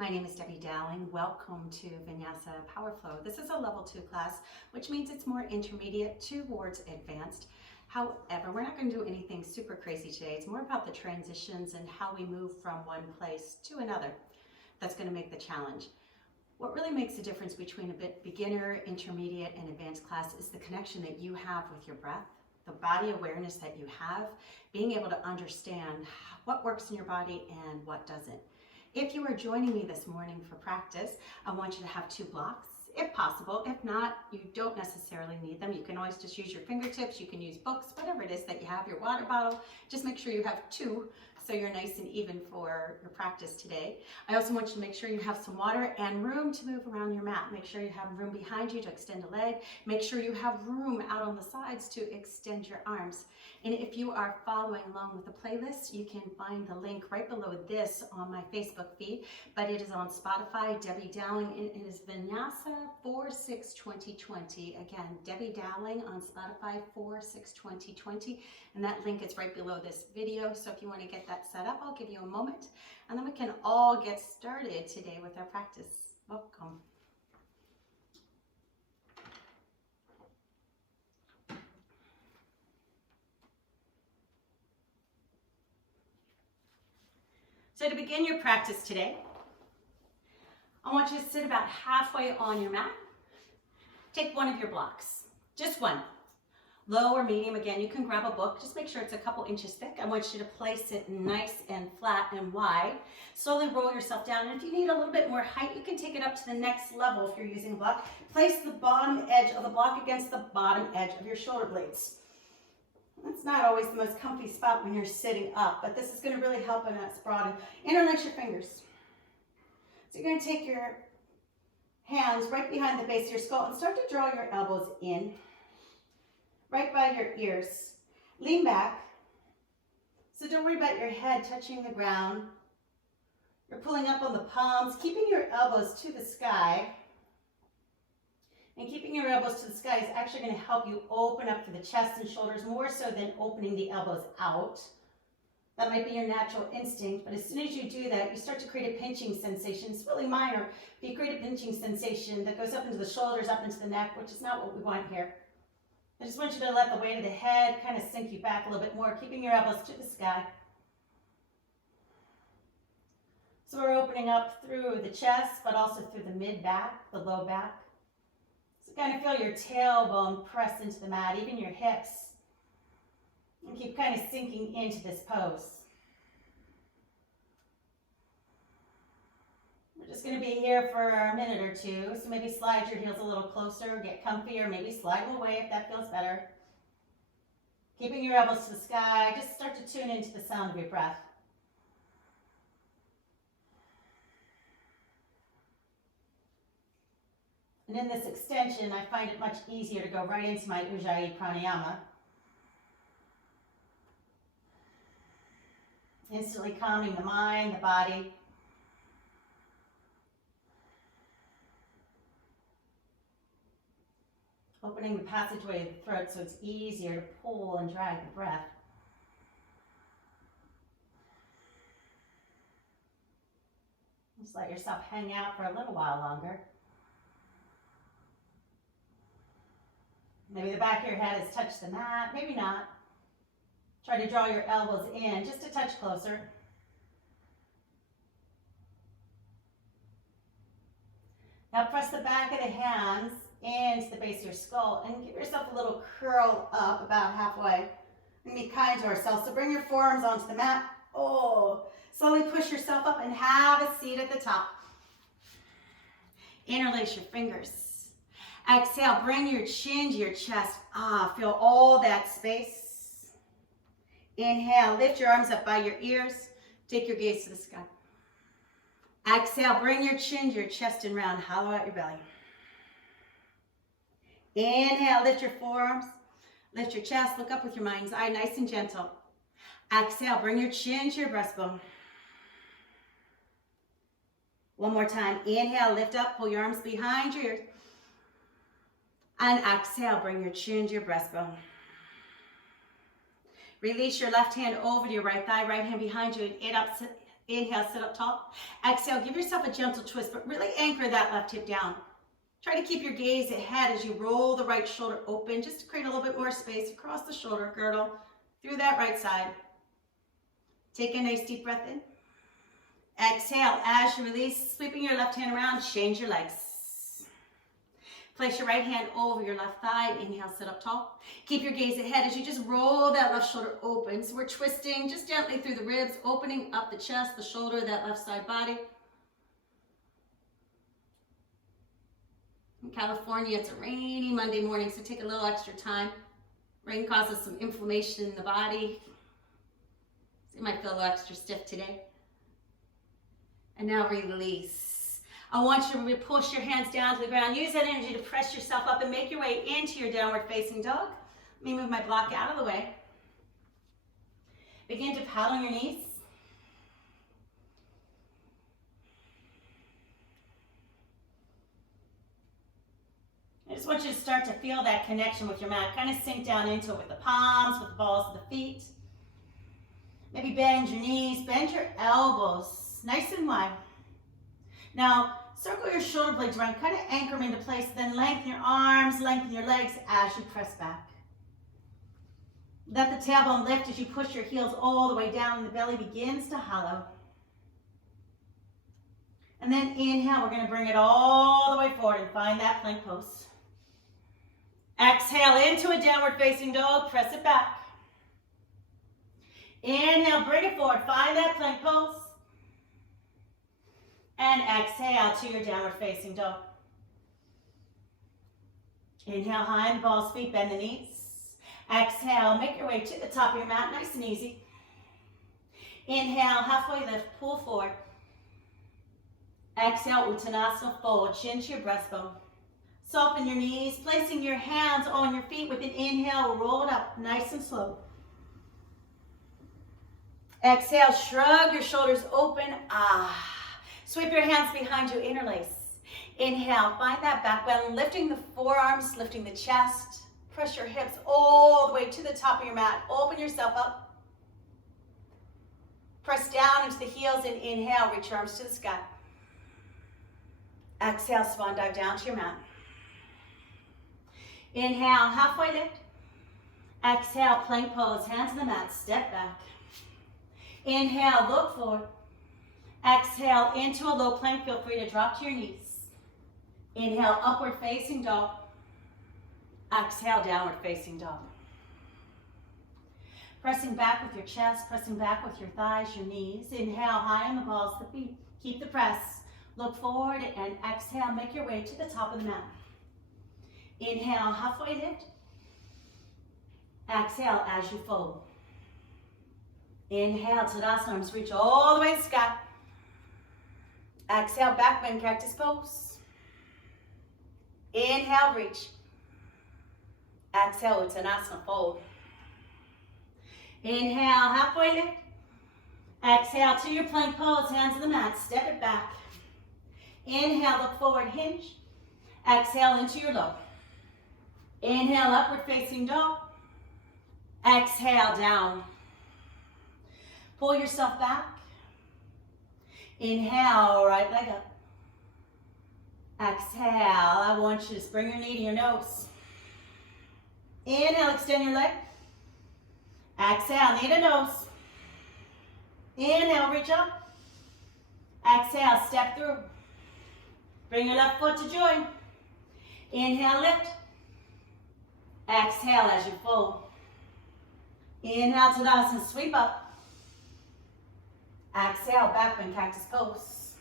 My name is Debbie Dowling. Welcome to Vinyasa Power Flow. This is a level 2 class, which means it's more intermediate towards advanced. However, we're not going to do anything super crazy today. It's more about the transitions and how we move from one place to another. That's going to make the challenge. What really makes a difference between a beginner, intermediate, and advanced class is the connection that you have with your breath, the body awareness that you have, being able to understand what works in your body and what doesn't. If you are joining me this morning for practice, I want you to have 2 blocks, if possible. If not, you don't necessarily need them. You can always just use your fingertips. You can use books, whatever it is that you have, your water bottle. Just make sure you have 2 so you're nice and even for your practice today. I also want you to make sure you have some water and room to move around your mat. Make sure you have room behind you to extend a leg. Make sure you have room out on the sides to extend your arms. And if you are following along with the playlist, you can find the link right below this on my Facebook feed, but it is on Spotify, Debbie Dowling, and it is Vinyasa 4/6/2020. Again, Debbie Dowling on Spotify 4/6/2020, and that link is right below this video. So if you want to get that set up, I'll give you a moment, and then we can all get started today with our practice. Welcome. So to begin your practice today, I want you to sit about halfway on your mat. Take one of your blocks, just one. Low or medium, again, you can grab a book. Just make sure it's a couple inches thick. I want you to place it nice and flat and wide. Slowly roll yourself down. And if you need a little bit more height, you can take it up to the next level if you're using a block. Place the bottom edge of the block against the bottom edge of your shoulder blades. That's not always the most comfy spot when you're sitting up, but this is going to really help in that broaden. Interlace your fingers. So you're going to take your hands right behind the base of your skull and start to draw your elbows in, right by your ears. Lean back. So don't worry about your head touching the ground. You're pulling up on the palms, keeping your elbows to the sky. And keeping your elbows to the sky is actually going to help you open up to the chest and shoulders more so than opening the elbows out. That might be your natural instinct, but as soon as you do that, you start to create a pinching sensation. It's really minor, but you create a pinching sensation that goes up into the shoulders, up into the neck, which is not what we want here. I just want you to let the weight of the head kind of sink you back a little bit more, keeping your elbows to the sky. So we're opening up through the chest, but also through the mid-back, the low back. So kind of feel your tailbone press into the mat, even your hips. And keep kind of sinking into this pose. We're just going to be here for a minute or 2. So maybe slide your heels a little closer, get comfy, or maybe slide them away if that feels better. Keeping your elbows to the sky, just start to tune into the sound of your breath. And in this extension, I find it much easier to go right into my Ujjayi Pranayama. Instantly calming the mind, the body. Opening the passageway of the throat so it's easier to pull and drag the breath. Just let yourself hang out for a little while longer. Maybe the back of your head has touched the mat, maybe not. Try to draw your elbows in just a touch closer. Now press the back of the hands into the base of your skull and give yourself a little curl up about halfway. And be kind to ourselves. So bring your forearms onto the mat. Slowly push yourself up and have a seat at the top. Interlace your fingers. Exhale, bring your chin to your chest. Feel all that space. Inhale, lift your arms up by your ears. Take your gaze to the sky. Exhale, bring your chin to your chest and round. Hollow out your belly. Inhale, lift your forearms. Lift your chest, look up with your mind's eye, nice and gentle. Exhale, bring your chin to your breastbone. One more time. Inhale, lift up, pull your arms behind your ears. And exhale, bring your chin to your breastbone. Release your left hand over to your right thigh, right hand behind you, and Inhale, sit up tall. Exhale, give yourself a gentle twist, but really anchor that left hip down. Try to keep your gaze ahead as you roll the right shoulder open, just to create a little bit more space across the shoulder girdle through that right side. Take a nice deep breath in. Exhale, as you release, sweeping your left hand around, change your legs. Place your right hand over your left thigh. Inhale, sit up tall. Keep your gaze ahead as you just roll that left shoulder open. So we're twisting just gently through the ribs, opening up the chest, the shoulder, that left side body. In California, it's a rainy Monday morning, so take a little extra time. Rain causes some inflammation in the body. So you might feel a little extra stiff today. And now release. I want you to push your hands down to the ground. Use that energy to press yourself up and make your way into your downward facing dog. Let me move my block out of the way. Begin to paddle on your knees. I just want you to start to feel that connection with your mat. Kind of sink down into it with the palms, with the balls of the feet. Maybe bend your knees, bend your elbows, nice and wide. Now, circle your shoulder blades around, kind of anchor them into place, then lengthen your arms, lengthen your legs as you press back. Let the tailbone lift as you push your heels all the way down and the belly begins to hollow. And then inhale, we're going to bring it all the way forward and find that plank pose. Exhale into a downward facing dog, press it back. Inhale, bring it forward, find that plank pose. And exhale to your downward facing dog. Inhale, high in the balls, feet, bend the knees. Exhale, make your way to the top of your mat, nice and easy. Inhale, halfway lift, pull forward. Exhale, Uttanasana, fold, chin to your breastbone. Soften your knees, placing your hands on your feet with an inhale, roll it up, nice and slow. Exhale, shrug your shoulders open, Sweep your hands behind you, interlace. Inhale, find that back bend, lifting the forearms, lifting the chest. Press your hips all the way to the top of your mat. Open yourself up. Press down into the heels and inhale, reach your arms to the sky. Exhale, swan dive down to your mat. Inhale, halfway lift. Exhale, plank pose, hands to the mat, step back. Inhale, look forward. Exhale, into a low plank, feel free to drop to your knees. Inhale, upward facing dog. Exhale, downward facing dog. Pressing back with your chest, pressing back with your thighs, your knees. Inhale, high on the balls, the feet. Keep the press. Look forward and exhale, make your way to the top of the mat. Inhale, halfway lift. Exhale as you fold. Inhale, Tadasana, arms reach all the way to the sky. Exhale, back bend, cactus pose. Inhale, reach. Exhale, Uttanasana, fold. Inhale, halfway lift. Exhale to your plank pose, hands to the mat, step it back. Inhale, look forward, hinge. Exhale into your low. Inhale, upward facing dog. Exhale, down. Pull yourself back. Inhale, right leg up. Exhale, I want you to just bring your knee to your nose. Inhale, extend your leg. Exhale, knee to nose. Inhale, reach up. Exhale, step through. Bring your left foot to join. Inhale, lift. Exhale as you fold. Inhale, Tadasana, sweep up. Exhale, back bend, cactus pose.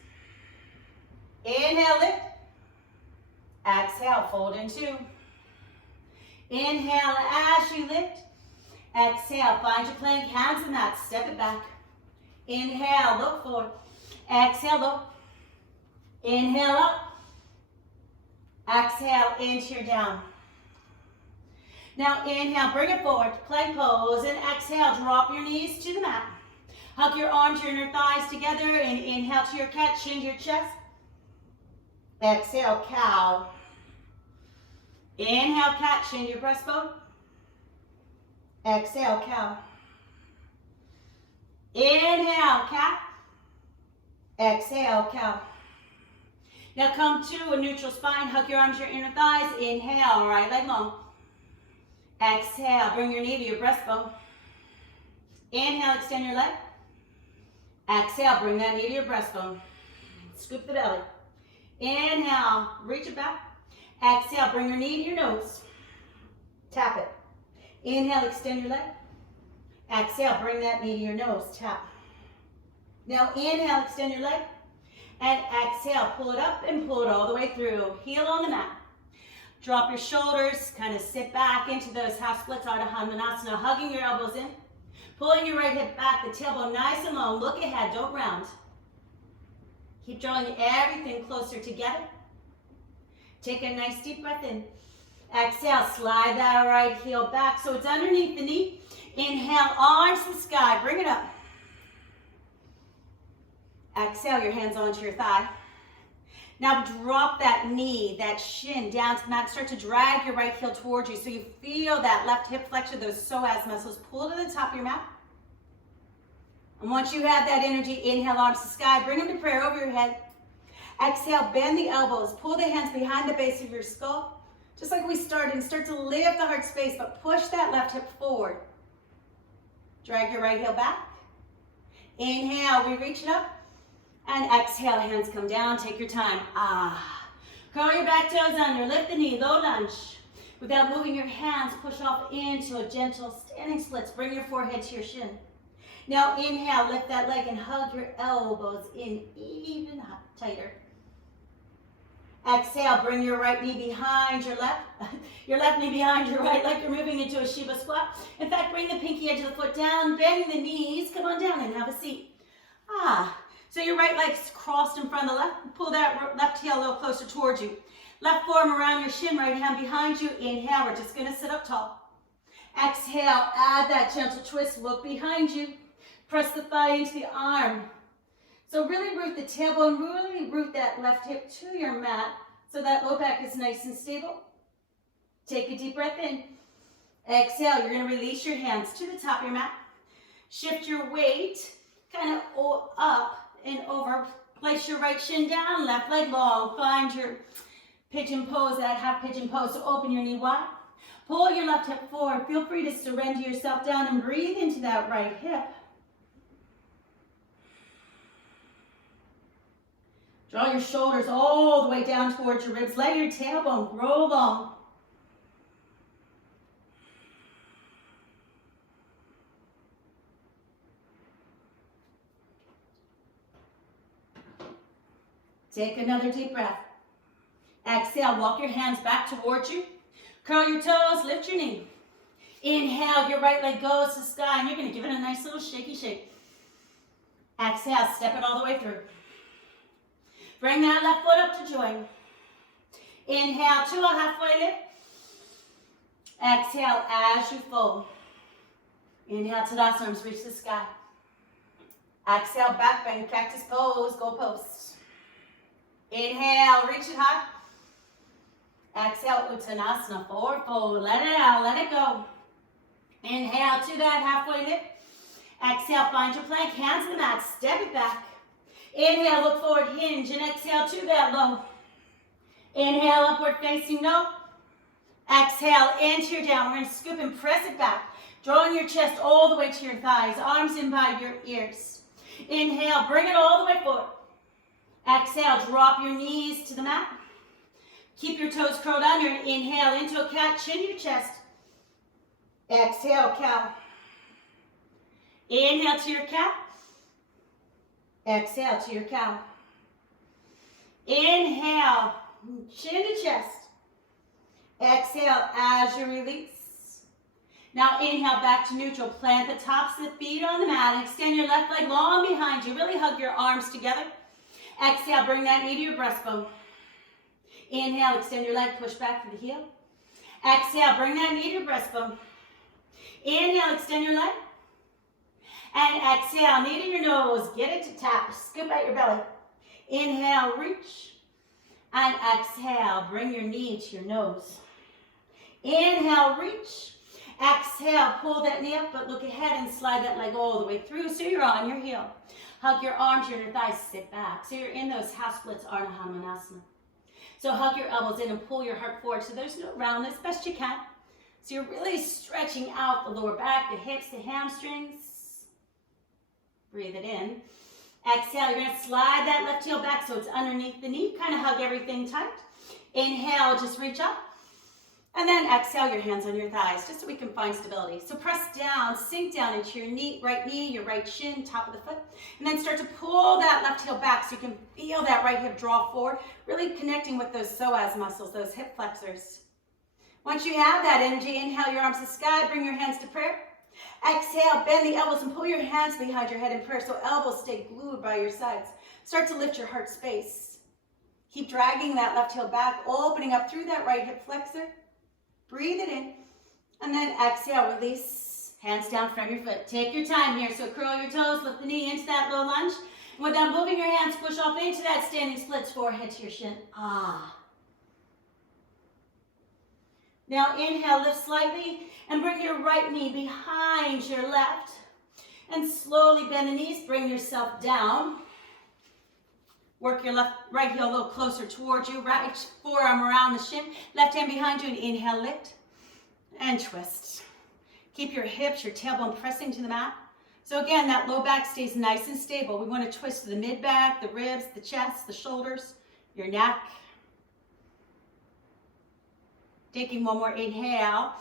Inhale, lift. Exhale, fold in two. Inhale as you lift. Exhale, find your plank, hands to mat, step it back. Inhale, look forward. Exhale, look. Inhale up. Exhale into your down. Now inhale, bring it forward, plank pose, and exhale, drop your knees to the mat. Hug your arms, your inner thighs together, and inhale to your cat, chin to your chest. Exhale, cow. Inhale, cat, chin to your breastbone. Exhale, cow. Inhale, cat. Exhale, cow. Now come to a neutral spine. Hug your arms, your inner thighs. Inhale, right leg long. Exhale, bring your knee to your breastbone. Inhale, extend your leg. Exhale, bring that knee to your breastbone. Scoop the belly. Inhale, reach it back. Exhale, bring your knee to your nose. Tap it. Inhale, extend your leg. Exhale, bring that knee to your nose. Tap. Now inhale, extend your leg. And exhale, pull it up and pull it all the way through. Heel on the mat. Drop your shoulders, kind of sit back into those half splits, Ardha Hanumanasana, hugging your elbows in. Pulling your right hip back, the tailbone nice and long. Look ahead, don't round. Keep drawing everything closer together. Take a nice deep breath in. Exhale, slide that right heel back so it's underneath the knee. Inhale, arms to the sky, bring it up. Exhale, your hands onto your thigh. Now drop that knee, that shin down to the mat. Start to drag your right heel towards you so you feel that left hip flexion, those psoas muscles. Pull to the top of your mat. And once you have that energy, inhale, arms to the sky. Bring them to prayer over your head. Exhale, bend the elbows. Pull the hands behind the base of your skull. Just like we started, and start to lift the heart space, but push that left hip forward. Drag your right heel back. Inhale, we reach it up. And exhale, hands come down, take your time. Curl your back toes under, lift the knee, low lunge. Without moving your hands, push off into a gentle standing splits. Bring your forehead to your shin. Now inhale, lift that leg and hug your elbows in even tighter. Exhale, bring your right knee behind your left knee behind your right, like you're moving into a Shiva squat. In fact, bring the pinky edge of the foot down, bending the knees. Come on down and have a seat. So your right leg's crossed in front of the left. Pull that left heel a little closer towards you. Left forearm around your shin, right hand behind you. Inhale, we're just gonna sit up tall. Exhale, add that gentle twist, look behind you. Press the thigh into the arm. So really root the tailbone, really root that left hip to your mat so that low back is nice and stable. Take a deep breath in. Exhale, you're gonna release your hands to the top of your mat. Shift your weight kind of up and over. Place your right shin down, left leg long. Find your pigeon pose, that half pigeon pose. So open your knee wide. Pull your left hip forward. Feel free to surrender yourself down and breathe into that right hip. Draw your shoulders all the way down towards your ribs. Let your tailbone grow long. Take another deep breath. Exhale, walk your hands back towards you. Curl your toes, lift your knee. Inhale, your right leg goes to the sky, and you're going to give it a nice little shaky shake. Exhale, step it all the way through. Bring that left foot up to join. Inhale to a halfway lift. Exhale as you fold. Inhale, Tadasana, arms reach the sky. Exhale, back bend, cactus pose, goal post. Inhale, reach it high. Exhale, Uttanasana, forward fold. Let it out, let it go. Inhale to that halfway lift. Exhale, find your plank, hands to the mat, step it back. Inhale, look forward, hinge, and exhale to that low. Inhale, upward facing no. Exhale, into your down. We're going to scoop and press it back. Drawing your chest all the way to your thighs, arms in by your ears. Inhale, bring it all the way forward. Exhale, drop your knees to the mat. Keep your toes curled under. Inhale into a cat, chin your chest. Exhale, cow. Inhale to your cat. Exhale to your cow. Inhale, chin to chest. Exhale as you release. Now inhale back to neutral. Plant the tops of the feet on the mat and extend your left leg long behind you. Really hug your arms together. Exhale, bring that knee to your breastbone. Inhale, extend your leg, push back to the heel. Exhale, bring that knee to your breastbone. Inhale, extend your leg. And exhale, knee to your nose. Get it to tap. Scoop out your belly. Inhale, reach. And exhale, bring your knee to your nose. Inhale, reach. Exhale, pull that knee up, but look ahead and slide that leg all the way through so you're on your heel. Hug your arms, your inner thighs, sit back. So you're in those half splits, Ardha Hanumanasana. So hug your elbows in and pull your heart forward so there's no roundness, best you can. So you're really stretching out the lower back, the hips, the hamstrings. Breathe it in. Exhale, you're going to slide that left heel back so it's underneath the knee. Kind of hug everything tight. Inhale, just reach up. And then exhale, your hands on your thighs, just so we can find stability. So press down, sink down into your right knee, your right shin, top of the foot. And then start to pull that left heel back so you can feel that right hip draw forward, really connecting with those psoas muscles, those hip flexors. Once you have that energy, inhale your arms to the sky, bring your hands to prayer. Exhale, bend the elbows and pull your hands behind your head in prayer so elbows stay glued by your sides. Start to lift your heart space. Keep dragging that left heel back, opening up through that right hip flexor. Breathe it in, and then exhale, release, hands down from your foot. Take your time here, so curl your toes, lift the knee into that low lunge. And without moving your hands, push off into that standing splits, forehead to your shin. Ah. Now inhale, lift slightly, and bring your right knee behind your left. And slowly bend the knees, bring yourself down. Work your right heel a little closer towards you. Right forearm around the shin. Left hand behind you and inhale, lift and twist. Keep your hips, your tailbone pressing to the mat. So again, that low back stays nice and stable. We want to twist the mid back, the ribs, the chest, the shoulders, your neck. Taking one more inhale.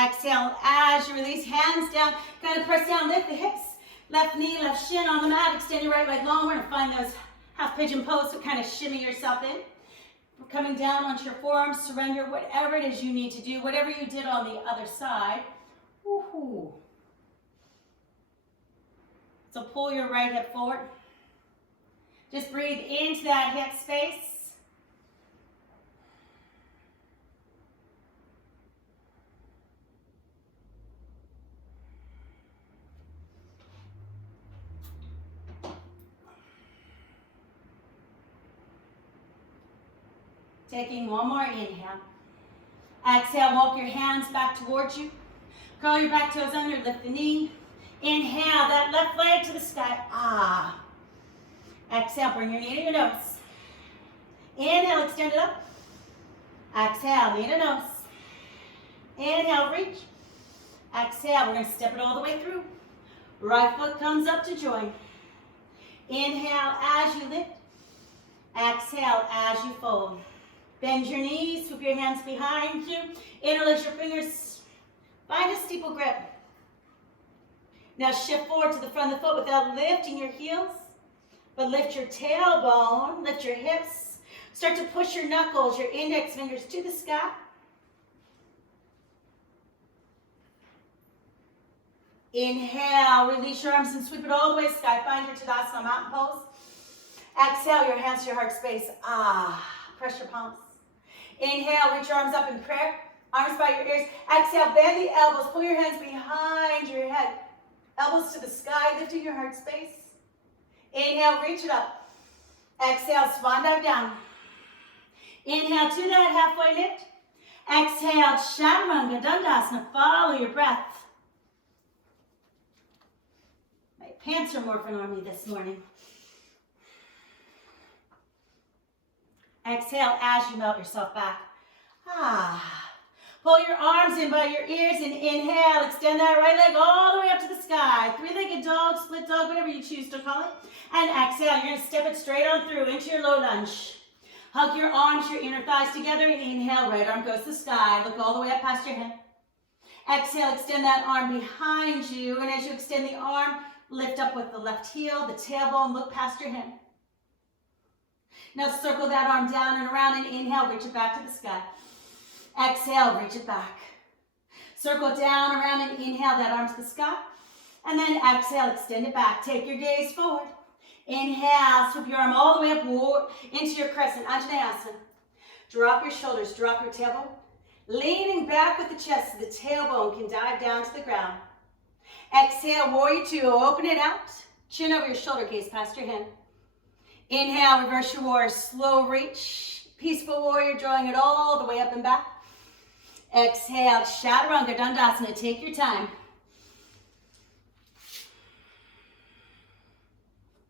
Exhale as you release, hands down. Kind of press down, lift the hips. Left knee, left shin on the mat. Extend your right leg long. We're going to find those half pigeon pose, so kind of shimmy yourself in. We're coming down onto your forearms, surrender whatever it is you need to do, whatever you did on the other side. Woohoo. So pull your right hip forward. Just breathe into that hip space. Taking one more inhale. Exhale, walk your hands back towards you. Curl your back toes under, lift the knee. Inhale, that left leg to the sky. Ah. Exhale, bring your knee to your nose. Inhale, extend it up. Exhale, knee to nose. Inhale, reach. Exhale, we're going to step it all the way through. Right foot comes up to join. Inhale as you lift. Exhale as you fold. Bend your knees, swoop your hands behind you. Interlace your fingers. Find a steeple grip. Now shift forward to the front of the foot without lifting your heels. But lift your tailbone, lift your hips. Start to push your knuckles, your index fingers to the sky. Inhale, release your arms and sweep it all the way to sky. Find your Tadasana mountain pose. Exhale, your hands to your heart space. Ah, press your palms. Inhale, reach your arms up in prayer. Arms by your ears. Exhale, bend the elbows. Pull your hands behind your head. Elbows to the sky, lifting your heart space. Inhale, reach it up. Exhale, swan dive down. Inhale to that halfway lift. Exhale, Chaturanga Dandasana. Follow your breath. My pants are morphing on me this morning. Exhale as you melt yourself back. Ah. Pull your arms in by your ears and inhale. Extend that right leg all the way up to the sky. Three-legged dog, split dog, whatever you choose to call it. And exhale, you're going to step it straight on through into your low lunge. Hug your arms, your inner thighs together. Inhale, right arm goes to the sky. Look all the way up past your head. Exhale, extend that arm behind you. And as you extend the arm, lift up with the left heel, the tailbone, look past your head. Now circle that arm down and around and inhale, reach it back to the sky. Exhale, reach it back. Circle down, around and inhale that arm to the sky. And then exhale, extend it back. Take your gaze forward. Inhale, sweep your arm all the way up into your crescent, Anjaneyasana. Drop your shoulders, drop your tailbone. Leaning back with the chest so the tailbone can dive down to the ground. Exhale, warrior two, open it out. Chin over your shoulder, gaze past your hand. Inhale, reverse your warrior, slow reach. Peaceful warrior, drawing it all the way up and back. Exhale, Chaturanga Dandasana, take your time.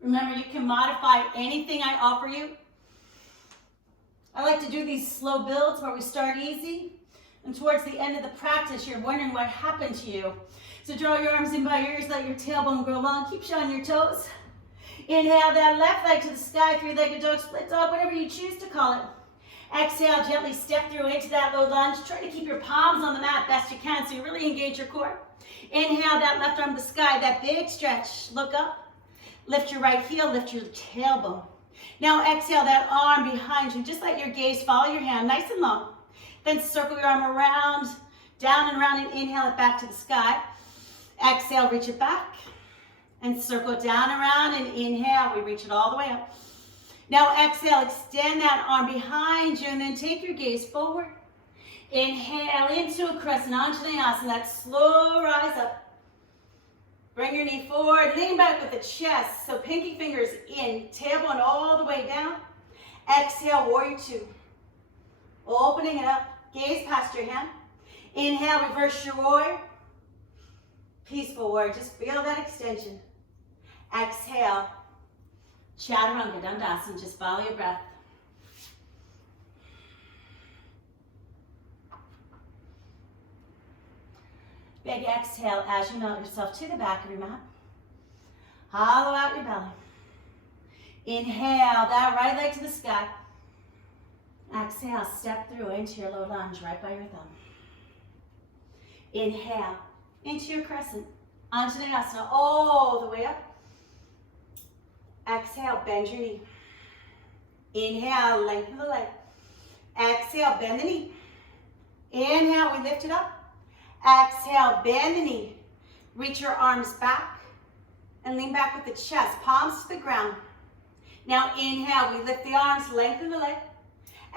Remember, you can modify anything I offer you. I like to do these slow builds where we start easy, and towards the end of the practice, you're wondering what happened to you. So draw your arms in by your ears, let your tailbone grow long, keep showing your toes. Inhale that left leg to the sky, three-legged dog, split dog, whatever you choose to call it. Exhale, gently step through into that low lunge. Try to keep your palms on the mat best you can so you really engage your core. Inhale that left arm to the sky, that big stretch. Look up, lift your right heel, lift your tailbone. Now exhale that arm behind you. Just let your gaze follow your hand nice and long. Then circle your arm around, down and around, and inhale it back to the sky. Exhale, reach it back. And circle down around, and inhale, we reach it all the way up. Now exhale, extend that arm behind you, and then take your gaze forward. Inhale into a crescent Anjaneyasana, that slow rise up. Bring your knee forward, lean back with the chest, so pinky fingers in, tailbone all the way down. Exhale, warrior two. Opening it up, gaze past your hand. Inhale, reverse your warrior. Peaceful warrior, just feel that extension. Exhale, Chaturanga Dandasana, just follow your breath. Big exhale as you melt yourself to the back of your mat. Hollow out your belly. Inhale, that right leg to the sky. Exhale, step through into your low lunge right by your thumb. Inhale, into your crescent. Anjaneyasana, all the way up. Exhale, bend your knee. Inhale, lengthen the leg. Exhale, bend the knee. Inhale, we lift it up. Exhale, bend the knee. Reach your arms back and lean back with the chest, palms to the ground. Now inhale, we lift the arms, lengthen the leg.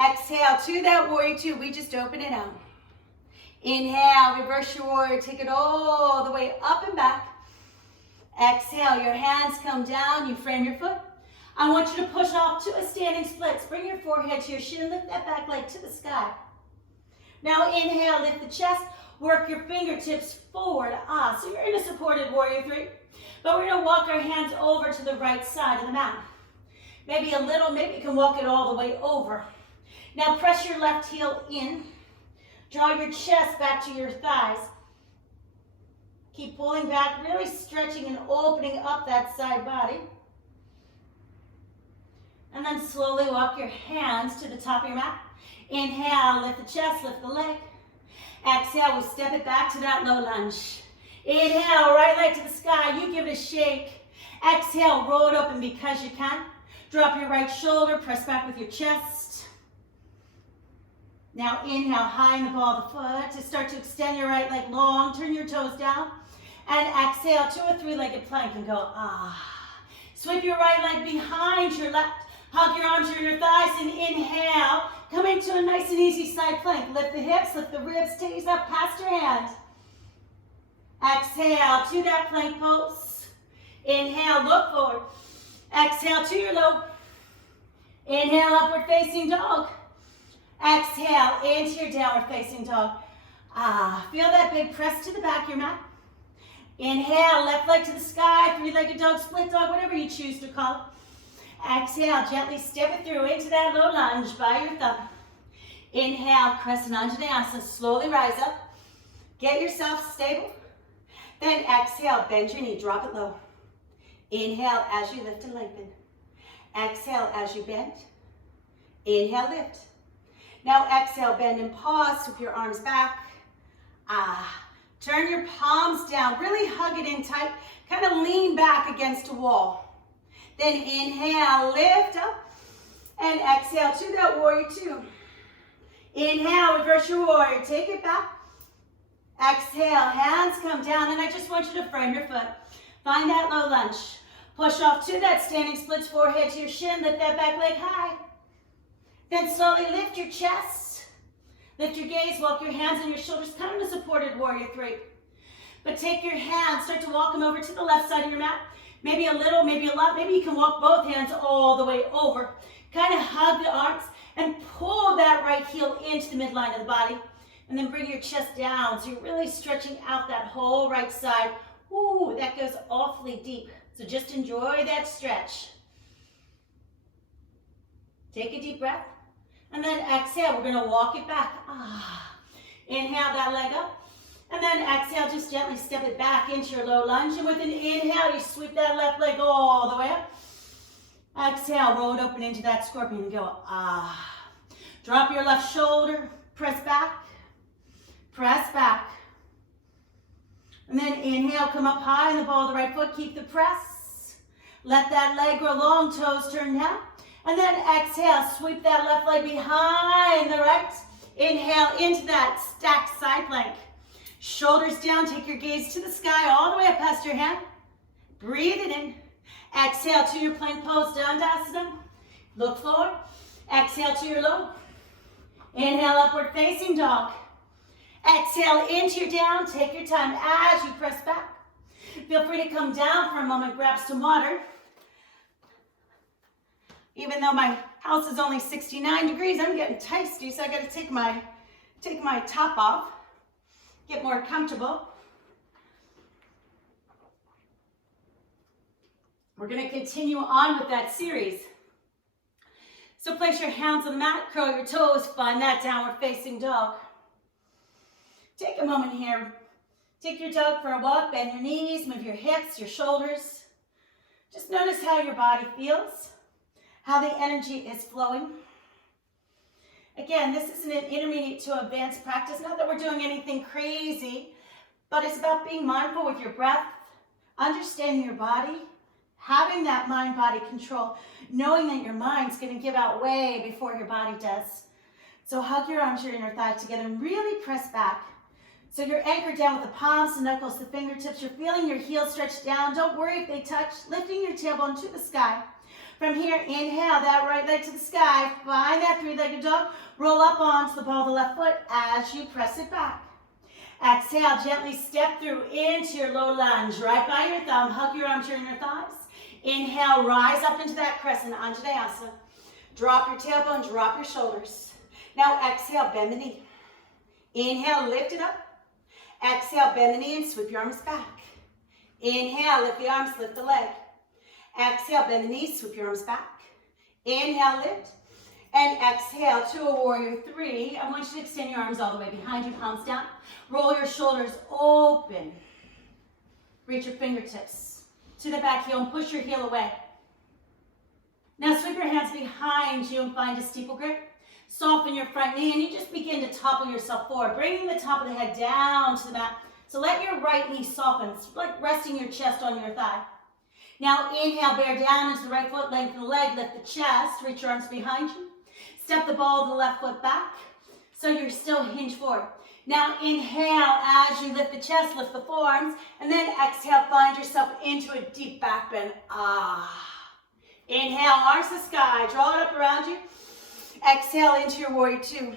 Exhale, to that warrior two, we just open it out. Inhale, reverse your warrior, take it all the way up and back. Exhale, your hands come down, you frame your foot. I want you to push off to a standing splits. Bring your forehead to your shin, lift that back leg to the sky. Now inhale, lift the chest, work your fingertips forward. So you're in a supported warrior three, but we're gonna walk our hands over to the right side of the mat. Maybe a little, maybe you can walk it all the way over. Now press your left heel in, draw your chest back to your thighs. Keep pulling back, really stretching and opening up that side body. And then slowly walk your hands to the top of your mat. Inhale, lift the chest, lift the leg. Exhale, we step it back to that low lunge. Inhale, right leg to the sky, you give it a shake. Exhale, roll it open because you can. Drop your right shoulder, press back with your chest. Now inhale, high in the ball of the foot to start to extend your right leg long, turn your toes down. And exhale to a three-legged plank and go, Sweep your right leg behind your left. Hug your arms or your thighs and inhale. Come into a nice and easy side plank. Lift the hips, lift the ribs, tease up past your hand. Exhale to that plank pose. Inhale, look forward. Exhale to your low. Inhale, upward facing dog. Exhale into your downward facing dog. Feel that big press to the back of your mat. Inhale, left leg to the sky, three-legged dog, split dog, whatever you choose to call it. Exhale, gently step it through into that low lunge by your thumb. Inhale, Crescent Anjaneyasana, slowly rise up. Get yourself stable. Then exhale, bend your knee, drop it low. Inhale as you lift and lengthen. Exhale as you bend. Inhale, lift. Now exhale, bend and pause, sweep your arms back. Turn your palms down, really hug it in tight. Kind of lean back against a wall. Then inhale, lift up, and exhale to that warrior two. Inhale, reverse your warrior, take it back. Exhale, hands come down, and I just want you to frame your foot. Find that low lunge. Push off to that standing splits, forehead to your shin, lift that back leg high. Then slowly lift your chest. Lift your gaze, walk your hands on your shoulders, kind of a supported warrior three. But take your hands, start to walk them over to the left side of your mat. Maybe a little, maybe a lot. Maybe you can walk both hands all the way over. Kind of hug the arms and pull that right heel into the midline of the body. And then bring your chest down. So you're really stretching out that whole right side. Ooh, that goes awfully deep. So just enjoy that stretch. Take a deep breath. And then exhale, we're gonna walk it back. Inhale that leg up. And then exhale, just gently step it back into your low lunge. And with an inhale, you sweep that left leg all the way up. Exhale, roll it open into that scorpion and go, Drop your left shoulder, press back, press back. And then inhale, come up high in the ball of the right foot, keep the press. Let that leg grow long, toes turn down. And then exhale, sweep that left leg behind the right. Inhale into that stacked side plank. Shoulders down, take your gaze to the sky, all the way up past your hand. Breathe it in. Exhale to your plank pose, Dandasana. Look forward. Exhale to your low. Inhale, upward facing dog. Exhale into your down. Take your time as you press back. Feel free to come down for a moment, grab some water. Even though my house is only 69 degrees, I'm getting tasty, so I gotta take my top off, get more comfortable. We're gonna continue on with that series. So place your hands on the mat, curl your toes, find that downward facing dog. Take a moment here. Take your dog for a walk, bend your knees, move your hips, your shoulders. Just notice how your body feels, how the energy is flowing. Again, this is an intermediate to advanced practice. Not that we're doing anything crazy, but it's about being mindful with your breath, understanding your body, having that mind-body control, knowing that your mind's going to give out way before your body does. So hug your arms, your inner thighs together, and really press back. So you're anchored down with the palms, the knuckles, the fingertips. You're feeling your heels stretch down. Don't worry if they touch. Lifting your tailbone to the sky. From here, inhale that right leg to the sky. Find that three-legged dog. Roll up onto the ball of the left foot as you press it back. Exhale, gently step through into your low lunge. Right by your thumb. Hug your arms, your inner thighs. Inhale, rise up into that crescent, Anjaneyasana. Drop your tailbone, drop your shoulders. Now exhale, bend the knee. Inhale, lift it up. Exhale, bend the knee and sweep your arms back. Inhale, lift the arms, lift the leg. Exhale, bend the knees, sweep your arms back. Inhale, lift. And exhale to a warrior three. I want you to extend your arms all the way behind you, palms down. Roll your shoulders open. Reach your fingertips to the back heel and push your heel away. Now sweep your hands behind you and find a steeple grip. Soften your front knee and you just begin to topple yourself forward, bringing the top of the head down to the mat. So let your right knee soften, it's like resting your chest on your thigh. Now inhale, bear down into the right foot, lengthen the leg, lift the chest, reach your arms behind you. Step the ball of the left foot back, so you're still hinged forward. Now inhale as you lift the chest, lift the forearms, and then exhale, find yourself into a deep back bend. Inhale, arms to the sky, draw it up around you. Exhale into your warrior two.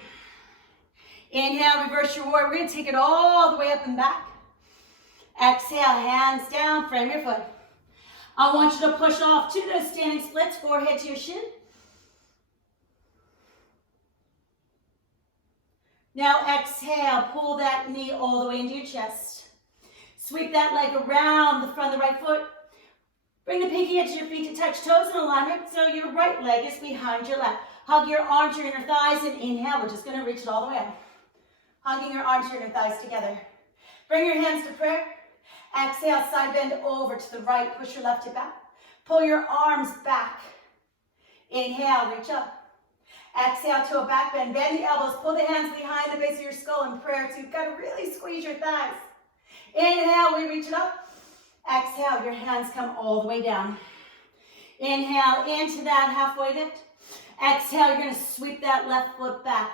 Inhale, reverse your warrior. We're going to take it all the way up and back. Exhale, hands down, frame your foot. I want you to push off to those standing splits, forehead to your shin. Now exhale, pull that knee all the way into your chest. Sweep that leg around the front of the right foot. Bring the pinky edge of your feet to touch toes in alignment so your right leg is behind your left. Hug your arms, your inner thighs, and inhale. We're just going to reach it all the way up. Hugging your arms, your inner thighs together. Bring your hands to prayer. Exhale, side bend over to the right. Push your left hip back. Pull your arms back. Inhale, reach up. Exhale to a back bend. Bend the elbows. Pull the hands behind the base of your skull in prayer. So you've got to really squeeze your thighs. Inhale, we reach it up. Exhale, your hands come all the way down. Inhale into that halfway lift. Exhale, you're going to sweep that left foot back.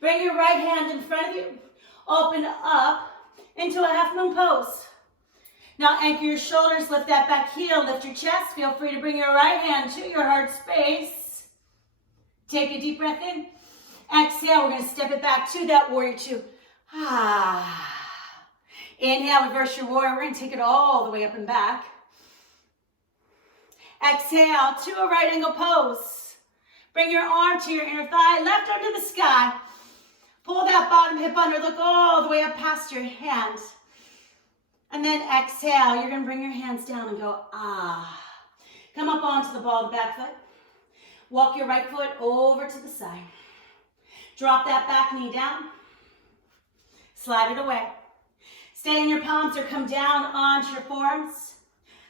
Bring your right hand in front of you. Open up into a half moon pose. Now anchor your shoulders, lift that back heel, lift your chest. Feel free to bring your right hand to your heart space. Take a deep breath in. Exhale, we're going to step it back to that warrior two. Inhale, reverse your warrior. We're going to take it all the way up and back. Exhale to a right angle pose. Bring your arm to your inner thigh, left arm to the sky. Pull that bottom hip under, look all the way up past your hands. And then exhale, you're gonna bring your hands down and go, ah. Come up onto the ball of the back foot. Walk your right foot over to the side. Drop that back knee down. Slide it away. Stay in your palms or come down onto your forearms.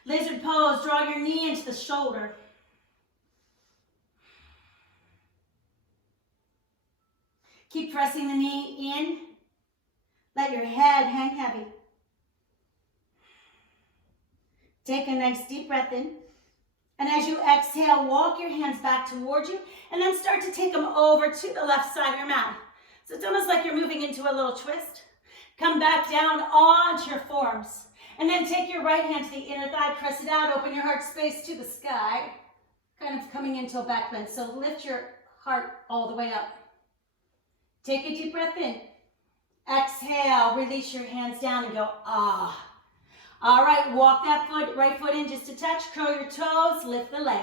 Lizard pose, draw your knee into the shoulder. Keep pressing the knee in. Let your head hang heavy. Take a nice deep breath in. And as you exhale, walk your hands back towards you and then start to take them over to the left side of your mat. So it's almost like you're moving into a little twist. Come back down onto your forearms. And then take your right hand to the inner thigh, press it out, open your heart space to the sky. Kind of coming into a back bend. So lift your heart all the way up. Take a deep breath in. Exhale, release your hands down and go, ah. All right, walk that foot, right foot in just a touch, curl your toes, lift the leg.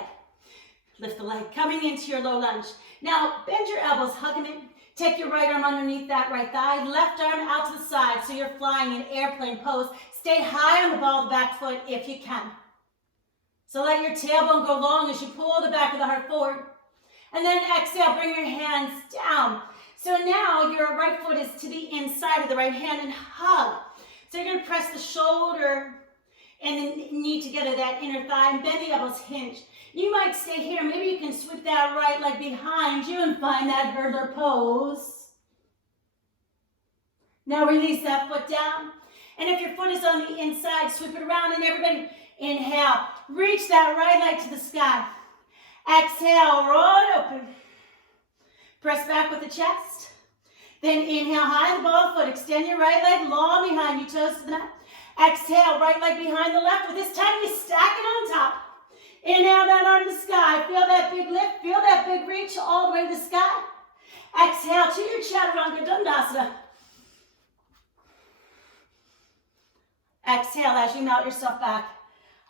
Lift the leg, coming into your low lunge. Now, bend your elbows, hug them in. Take your right arm underneath that right thigh, left arm out to the side so you're flying in airplane pose. Stay high on the ball of the back foot if you can. So let your tailbone go long as you pull the back of the heart forward. And then exhale, bring your hands down. So now your right foot is to the inside of the right hand and hug. So you're going to press the shoulder and the knee together, that inner thigh, and bend the elbows, hinge. You might stay here. Maybe you can sweep that right leg behind you and find that hurdler pose. Now release that foot down. And if your foot is on the inside, sweep it around, and everybody inhale. Reach that right leg to the sky. Exhale, roll it open. Press back with the chest. Then inhale, high on the ball of the foot. Extend your right leg long behind you, toes to the mat. Exhale, right leg behind the left. With this time, you stack it on top. Inhale that arm to the sky. Feel that big lift. Feel that big reach all the way to the sky. Exhale to your Chaturanga Dandasana. Exhale as you melt yourself back.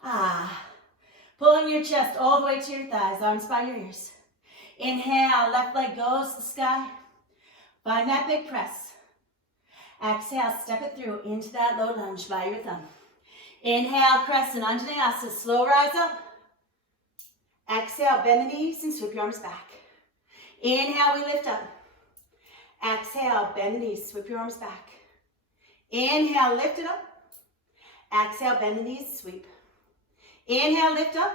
Ah. Pulling your chest all the way to your thighs, arms by your ears. Inhale, left leg goes to the sky. Find that big press. Exhale, step it through into that low lunge by your thumb. Inhale, Crescent Anjaneyasana, slow rise up. Exhale, bend the knees and sweep your arms back. Inhale, we lift up. Exhale, bend the knees, sweep your arms back. Inhale, lift it up. Exhale, bend the knees, sweep. Inhale, lift up.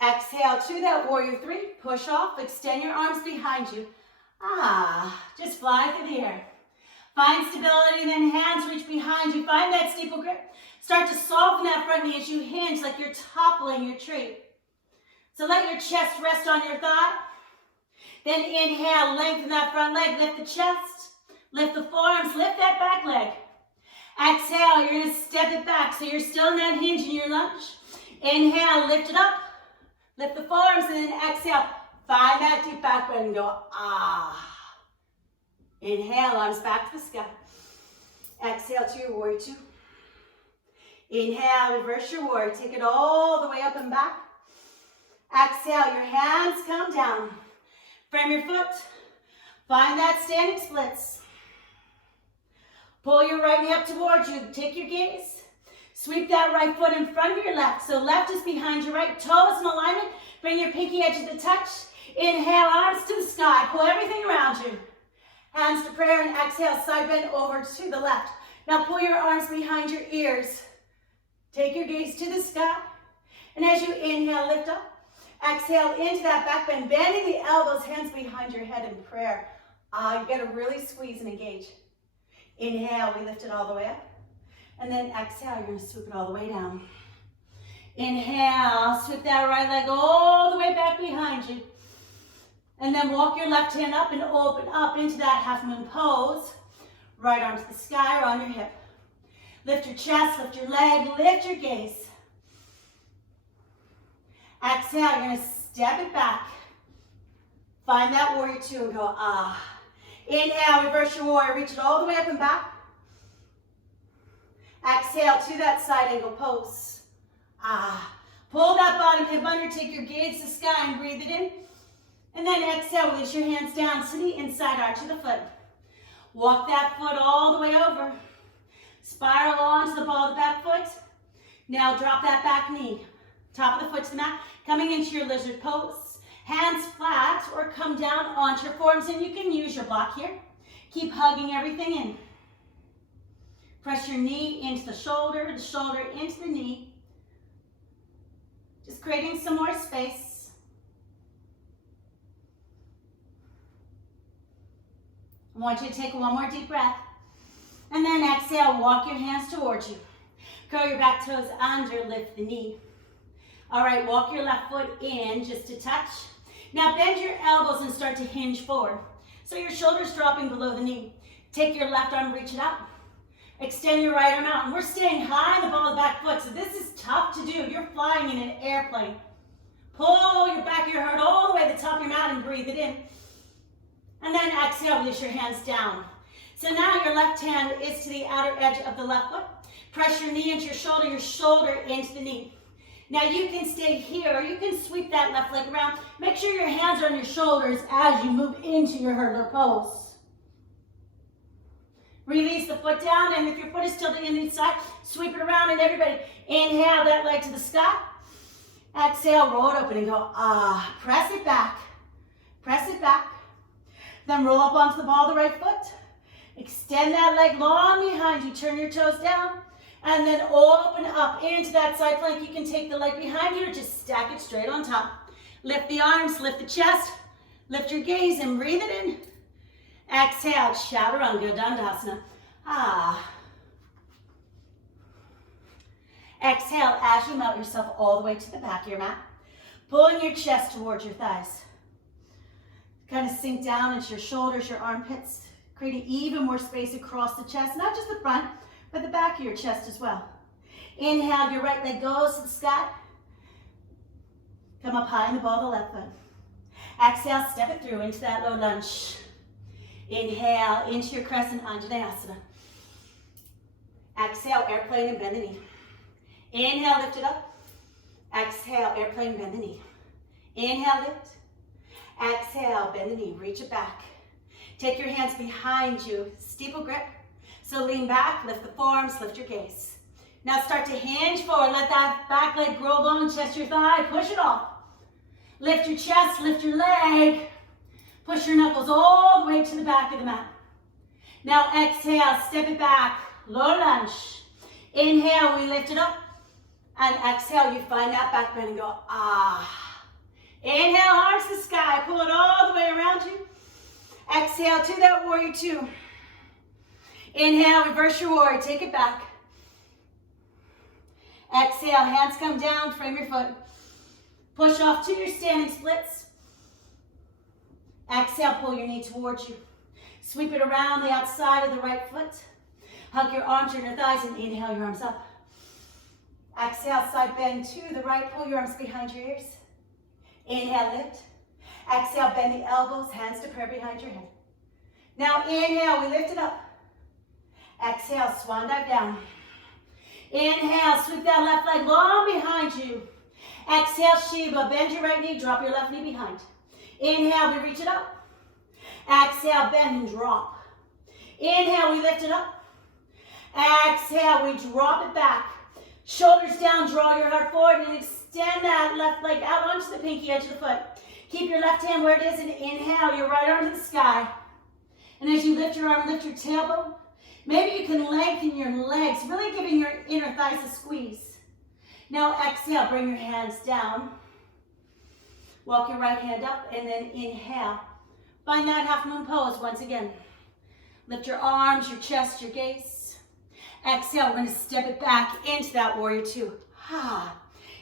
Exhale to that warrior three. Push off, extend your arms behind you. Ah, just fly through the air. Find stability, then hands reach behind you. Find that steeple grip. Start to soften that front knee as you hinge like you're toppling your tree. So let your chest rest on your thigh. Then inhale, lengthen that front leg, lift the chest, lift the forearms, lift that back leg. Exhale, you're gonna step it back so you're still in that hinge in your lunge. Inhale, lift it up, lift the forearms, and then exhale, find that deep back bend and go, ah. Inhale, arms back to the sky. Exhale to your warrior two. Inhale, reverse your warrior, take it all the way up and back. Exhale, your hands come down. Frame your foot. Find that standing splits. Pull your right knee up towards you. Take your gaze. Sweep that right foot in front of your left. So left is behind your right. Toes in alignment. Bring your pinky edges to touch. Inhale, arms to the sky. Pull everything around you. Hands to prayer and exhale. Side bend over to the left. Now pull your arms behind your ears. Take your gaze to the sky. And as you inhale, lift up. Exhale into that back bend, bending the elbows, hands behind your head in prayer. You gotta really squeeze and engage. Inhale, we lift it all the way up. And then exhale, you're gonna swoop it all the way down. Inhale, sweep that right leg all the way back behind you. And then walk your left hand up and open up into that half moon pose. Right arm to the sky or on your hip. Lift your chest, lift your leg, lift your gaze. Exhale, you're gonna step it back. Find that warrior two and go, ah. Inhale, reverse your warrior, reach it all the way up and back. Exhale to that side angle pose. Ah. Pull that bottom hip under, take your gaze to the sky and breathe it in. And then exhale, release your hands down to the inside arch of the foot. Walk that foot all the way over. Spiral onto the ball of the back foot. Now drop that back knee. Top of the foot to the mat. Coming into your lizard pose. Hands flat or come down onto your forearms, and you can use your block here. Keep hugging everything in. Press your knee into the shoulder into the knee. Just creating some more space. I want you to take one more deep breath. And then exhale, walk your hands towards you. Curl your back toes under, lift the knee. All right, walk your left foot in just a touch. Now bend your elbows and start to hinge forward. So your shoulders dropping below the knee. Take your left arm, reach it up. Extend your right arm out. And we're staying high in the ball of the back foot, so this is tough to do. You're flying in an airplane. Pull your back of your heart all the way to the top of your mat and breathe it in. And then exhale, release your hands down. So now your left hand is to the outer edge of the left foot. Press your knee into your shoulder into the knee. Now you can stay here, or you can sweep that left leg around. Make sure your hands are on your shoulders as you move into your hurdler pose. Release the foot down, and if your foot is still to the inside, sweep it around, and everybody inhale that leg to the sky. Exhale, roll it open and go, ah. Press it back. Press it back. Then roll up onto the ball of the right foot. Extend that leg long behind you. Turn your toes down. And then open up into that side plank. You can take the leg behind you or just stack it straight on top. Lift the arms, lift the chest. Lift your gaze and breathe it in. Exhale, Chaturanga Dandasana. Ah. Exhale as you melt yourself all the way to the back of your mat. Pulling your chest towards your thighs. Kind of sink down into your shoulders, your armpits, creating even more space across the chest, not just the front, but the back of your chest as well. Inhale, your right leg goes to the sky. Come up high in the ball of the left foot. Exhale, step it through into that low lunge. Inhale into your crescent Anjaneyasana. Exhale, airplane and bend the knee. Inhale, lift it up. Exhale, airplane, bend the knee. Inhale, lift. Exhale, bend the knee, reach it back. Take your hands behind you, steeple grip. So lean back, lift the forearms, lift your gaze. Now start to hinge forward. Let that back leg grow long, chest your thigh, push it off. Lift your chest, lift your leg. Push your knuckles all the way to the back of the mat. Now exhale, step it back, low lunge. Inhale, we lift it up. And exhale, you find that back bend and go, ah. Inhale, arms to the sky, pull it all the way around you. Exhale to that warrior two. Inhale, reverse your warrior, take it back. Exhale, hands come down, frame your foot. Push off to your standing splits. Exhale, pull your knee towards you. Sweep it around the outside of the right foot. Hug your arms to your thighs and inhale your arms up. Exhale, side bend to the right, pull your arms behind your ears. Inhale, lift. Exhale, bend the elbows, hands to prayer behind your head. Now inhale, we lift it up. Exhale, swan dive down. Inhale, sweep that left leg long behind you. Exhale, Shiva, bend your right knee, drop your left knee behind. Inhale, we reach it up. Exhale, bend and drop. Inhale, we lift it up. Exhale, we drop it back. Shoulders down, draw your heart forward and extend that left leg out onto the pinky edge of the foot. Keep your left hand where it is and inhale your right arm to the sky. And as you lift your arm, lift your tailbone. Maybe you can lengthen your legs, really giving your inner thighs a squeeze. Now exhale, bring your hands down. Walk your right hand up and then inhale. Find that half moon pose once again. Lift your arms, your chest, your gaze. Exhale, we're going to step it back into that warrior two.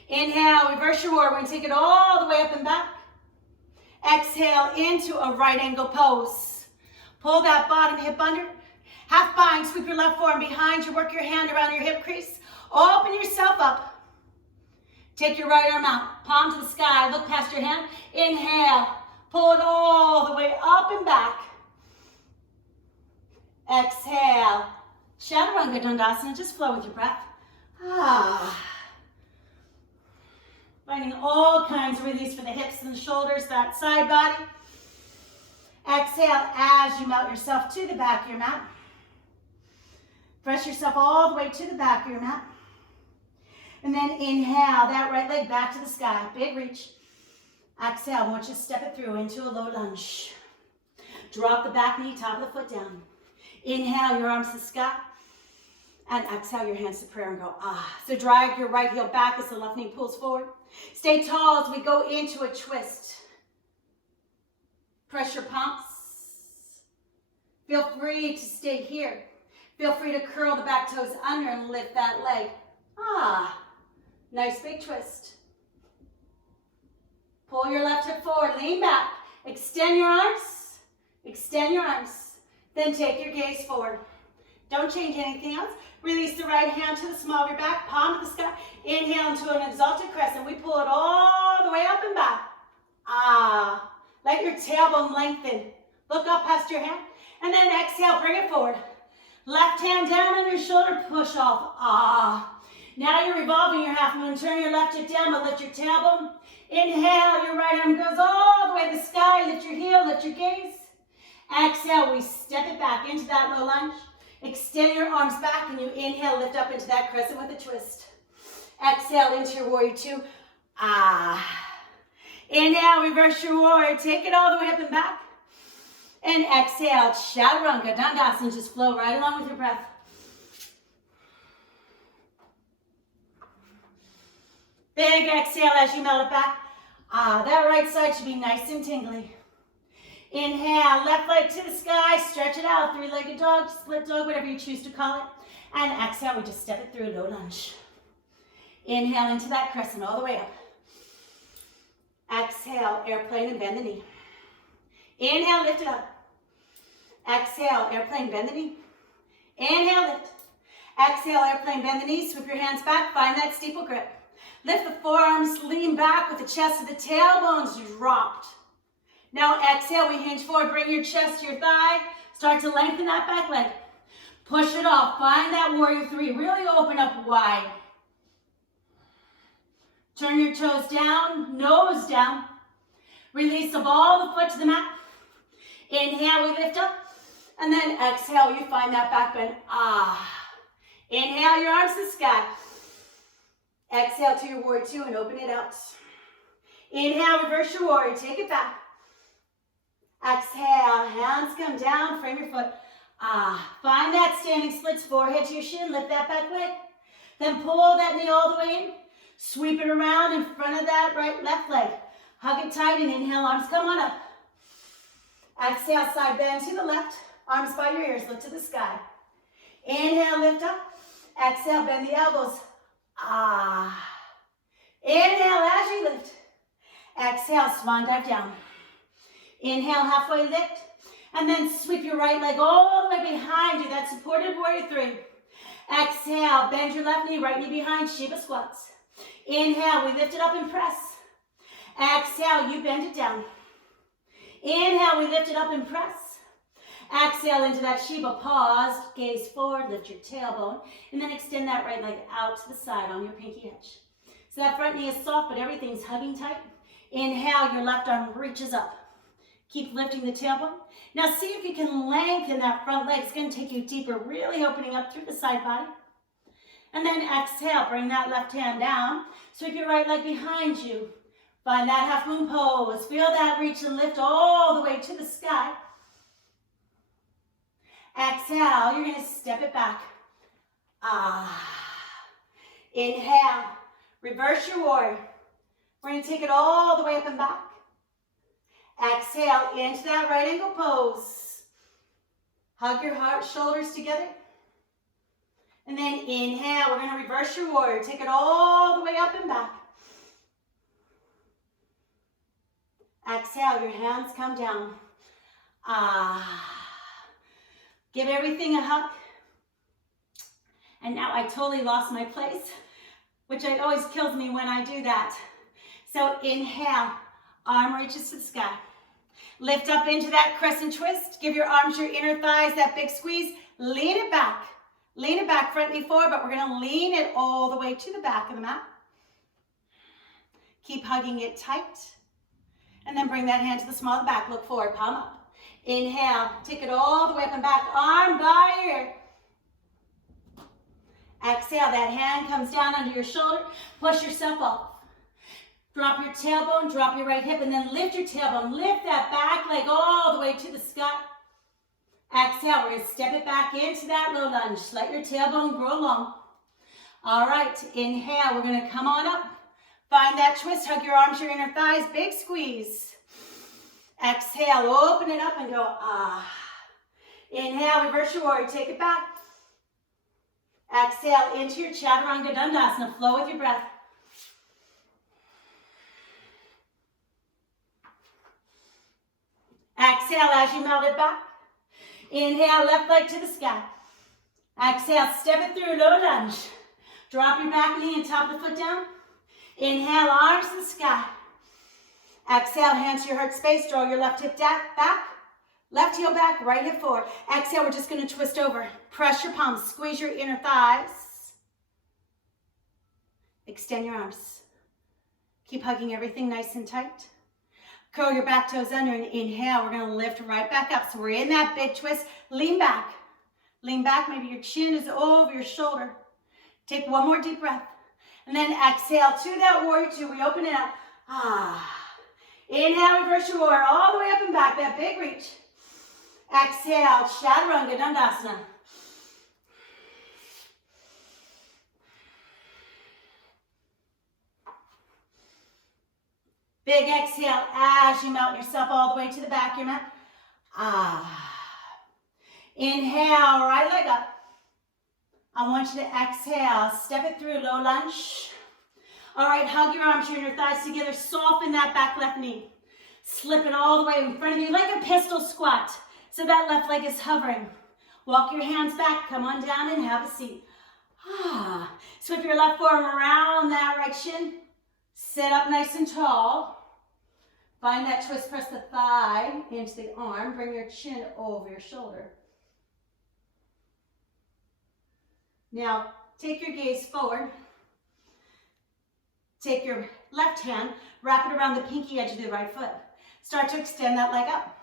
Inhale, reverse your warrior. We're going to take it all the way up and back. Exhale into a right angle pose. Pull that bottom hip under. Half bind, sweep your left forearm behind you. Work your hand around your hip crease. Open yourself up. Take your right arm out. Palm to the sky. Look past your hand. Inhale. Pull it all the way up and back. Exhale. Chaturanga Dandasana. Just flow with your breath. Finding all kinds of release for the hips and the shoulders, that side body. Exhale as you melt yourself to the back of your mat. Press yourself all the way to the back of your mat. And then inhale that right leg back to the sky. Big reach. Exhale, I want you to step it through into a low lunge. Drop the back knee, top of the foot down. Inhale, your arms to the sky. And exhale, your hands to prayer and go, ah. So drag your right heel back as the left knee pulls forward. Stay tall as we go into a twist. Press your palms. Feel free to stay here. Feel free to curl the back toes under and lift that leg. Ah, nice big twist. Pull your left hip forward, lean back. Extend your arms. Extend your arms. Then take your gaze forward. Don't change anything else. Release the right hand to the small of your back, palm to the sky. Inhale into an exalted crescent. We pull it all the way up and back. Ah, let your tailbone lengthen. Look up past your hand. And then exhale, bring it forward. Left hand down on your shoulder, push off. Ah. Now you're revolving your half moon. Turn your left hip down, but lift your tailbone. Inhale, your right arm goes all the way to the sky. Lift your heel, lift your gaze. Exhale, we step it back into that low lunge. Extend your arms back and you inhale, lift up into that crescent with a twist. Exhale into your warrior two. Ah. Inhale, reverse your warrior. Take it all the way up and back. And exhale, Chaturanga, Dandasana. Just flow right along with your breath. Big exhale as you melt it back. Ah, that right side should be nice and tingly. Inhale, left leg to the sky, stretch it out, three-legged dog, split dog, whatever you choose to call it. And exhale, we just step it through, low lunge. Inhale into that crescent all the way up. Exhale, airplane and bend the knee. Inhale, lift it up. Exhale, airplane, bend the knee. Inhale, lift. Exhale, airplane, bend the knee, sweep your hands back, find that steeple grip. Lift the forearms, lean back with the chest of the tailbones dropped. Now exhale, we hinge forward, bring your chest to your thigh, start to lengthen that back leg. Push it off, find that warrior three, really open up wide. Turn your toes down, nose down. Release the ball of the foot to the mat. Inhale, we lift up. And then exhale, you find that back bend. Ah. Inhale, your arms to the sky. Exhale to your warrior two and open it out. Inhale, reverse your warrior, take it back. Exhale, hands come down, frame your foot. Ah, find that standing splits, forehead to your shin, lift that back leg. Then pull that knee all the way in. Sweep it around in front of that left leg. Hug it tight and inhale, arms come on up. Exhale, side bend to the left. Arms by your ears, look to the sky. Inhale, lift up. Exhale, bend the elbows. Ah. Inhale as you lift. Exhale, swan dive down. Inhale, halfway lift. And then sweep your right leg all the way behind you. That supported warrior three. Exhale, bend your left knee, right knee behind, Shiva squats. Inhale, we lift it up and press. Exhale, you bend it down. Inhale, we lift it up and press. Exhale into that Shiva, pause, gaze forward, lift your tailbone, and then extend that right leg out to the side on your pinky edge. So that front knee is soft, but everything's hugging tight. Inhale, your left arm reaches up. Keep lifting the tailbone. Now see if you can lengthen that front leg. It's going to take you deeper, really opening up through the side body. And then exhale, bring that left hand down. Sweep your right leg behind you. Find that half moon pose. Feel that reach and lift all the way to the sky. Exhale, you're going to step it back. Ah. Inhale, reverse your warrior. We're going to take it all the way up and back. Exhale into that right angle pose. Hug your heart, shoulders together. And then inhale, we're going to reverse your warrior. Take it all the way up and back. Exhale, your hands come down. Ah. Give everything a hug. And now I totally lost my place, which it always kills me when I do that. So inhale, arm reaches to the sky. Lift up into that crescent twist. Give your arms, your inner thighs, that big squeeze. Lean it back. Lean it back, front knee forward, but we're going to lean it all the way to the back of the mat. Keep hugging it tight. And then bring that hand to the small of the back. Look forward, palm up. Inhale, take it all the way up and back. Arm by ear. Exhale, that hand comes down under your shoulder. Push yourself off. Drop your tailbone, drop your right hip, and then lift your tailbone. Lift that back leg all the way to the sky. Exhale, we're going to step it back into that low lunge. Let your tailbone grow long. All right, inhale, we're going to come on up. Find that twist, hug your arms, your inner thighs, big squeeze. Exhale, open it up and go, ah. Inhale, reverse your warrior, take it back. Exhale into your Chaturanga Dandasana, flow with your breath. Exhale as you melt it back. Inhale, left leg to the sky. Exhale, step it through, low lunge. Drop your back knee and top the foot down. Inhale, arms to the sky. Exhale, hands to your heart space. Draw your left hip back. Left heel back, right hip forward. Exhale, we're just going to twist over. Press your palms, squeeze your inner thighs. Extend your arms. Keep hugging everything nice and tight. Curl your back toes under and inhale. We're going to lift right back up. So we're in that big twist. Lean back. Lean back. Maybe your chin is over your shoulder. Take one more deep breath. And then exhale to that warrior two. We open it up. Ah. Inhale, reverse your warrior all the way up and back. That big reach. Exhale, Chaturanga Dandasana. Big exhale as you melt yourself all the way to the back of your mat. Ah. Inhale, right leg up. I want you to exhale, step it through, low lunge. All right, hug your arms, your inner thighs together. Soften that back left knee. Slip it all the way in front of you like a pistol squat. So that left leg is hovering. Walk your hands back, come on down and have a seat. Ah. Swift your left forearm around that right shin. Sit up nice and tall. Find that twist, press the thigh into the arm. Bring your chin over your shoulder. Now, take your gaze forward. Take your left hand, wrap it around the pinky edge of the right foot. Start to extend that leg up.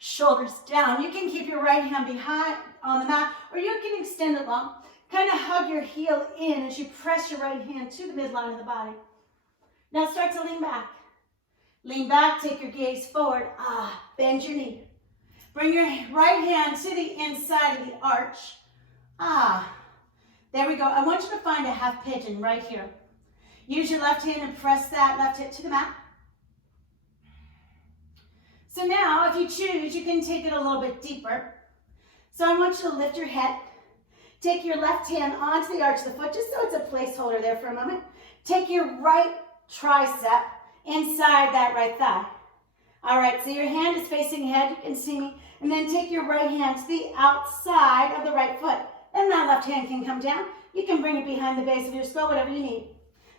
Shoulders down. You can keep your right hand behind on the mat, or you can extend it long. Kind of hug your heel in as you press your right hand to the midline of the body. Now start to lean back. Lean back, take your gaze forward. Ah, bend your knee. Bring your right hand to the inside of the arch. Ah, there we go. I want you to find a half pigeon right here. Use your left hand and press that left hip to the mat. So now, if you choose, you can take it a little bit deeper. So I want you to lift your head. Take your left hand onto the arch of the foot, just so it's a placeholder there for a moment. Take your right tricep inside that right thigh. All right, so your hand is facing ahead. You can see me. And then take your right hand to the outside of the right foot. Then that left hand can come down. You can bring it behind the base of your skull, whatever you need.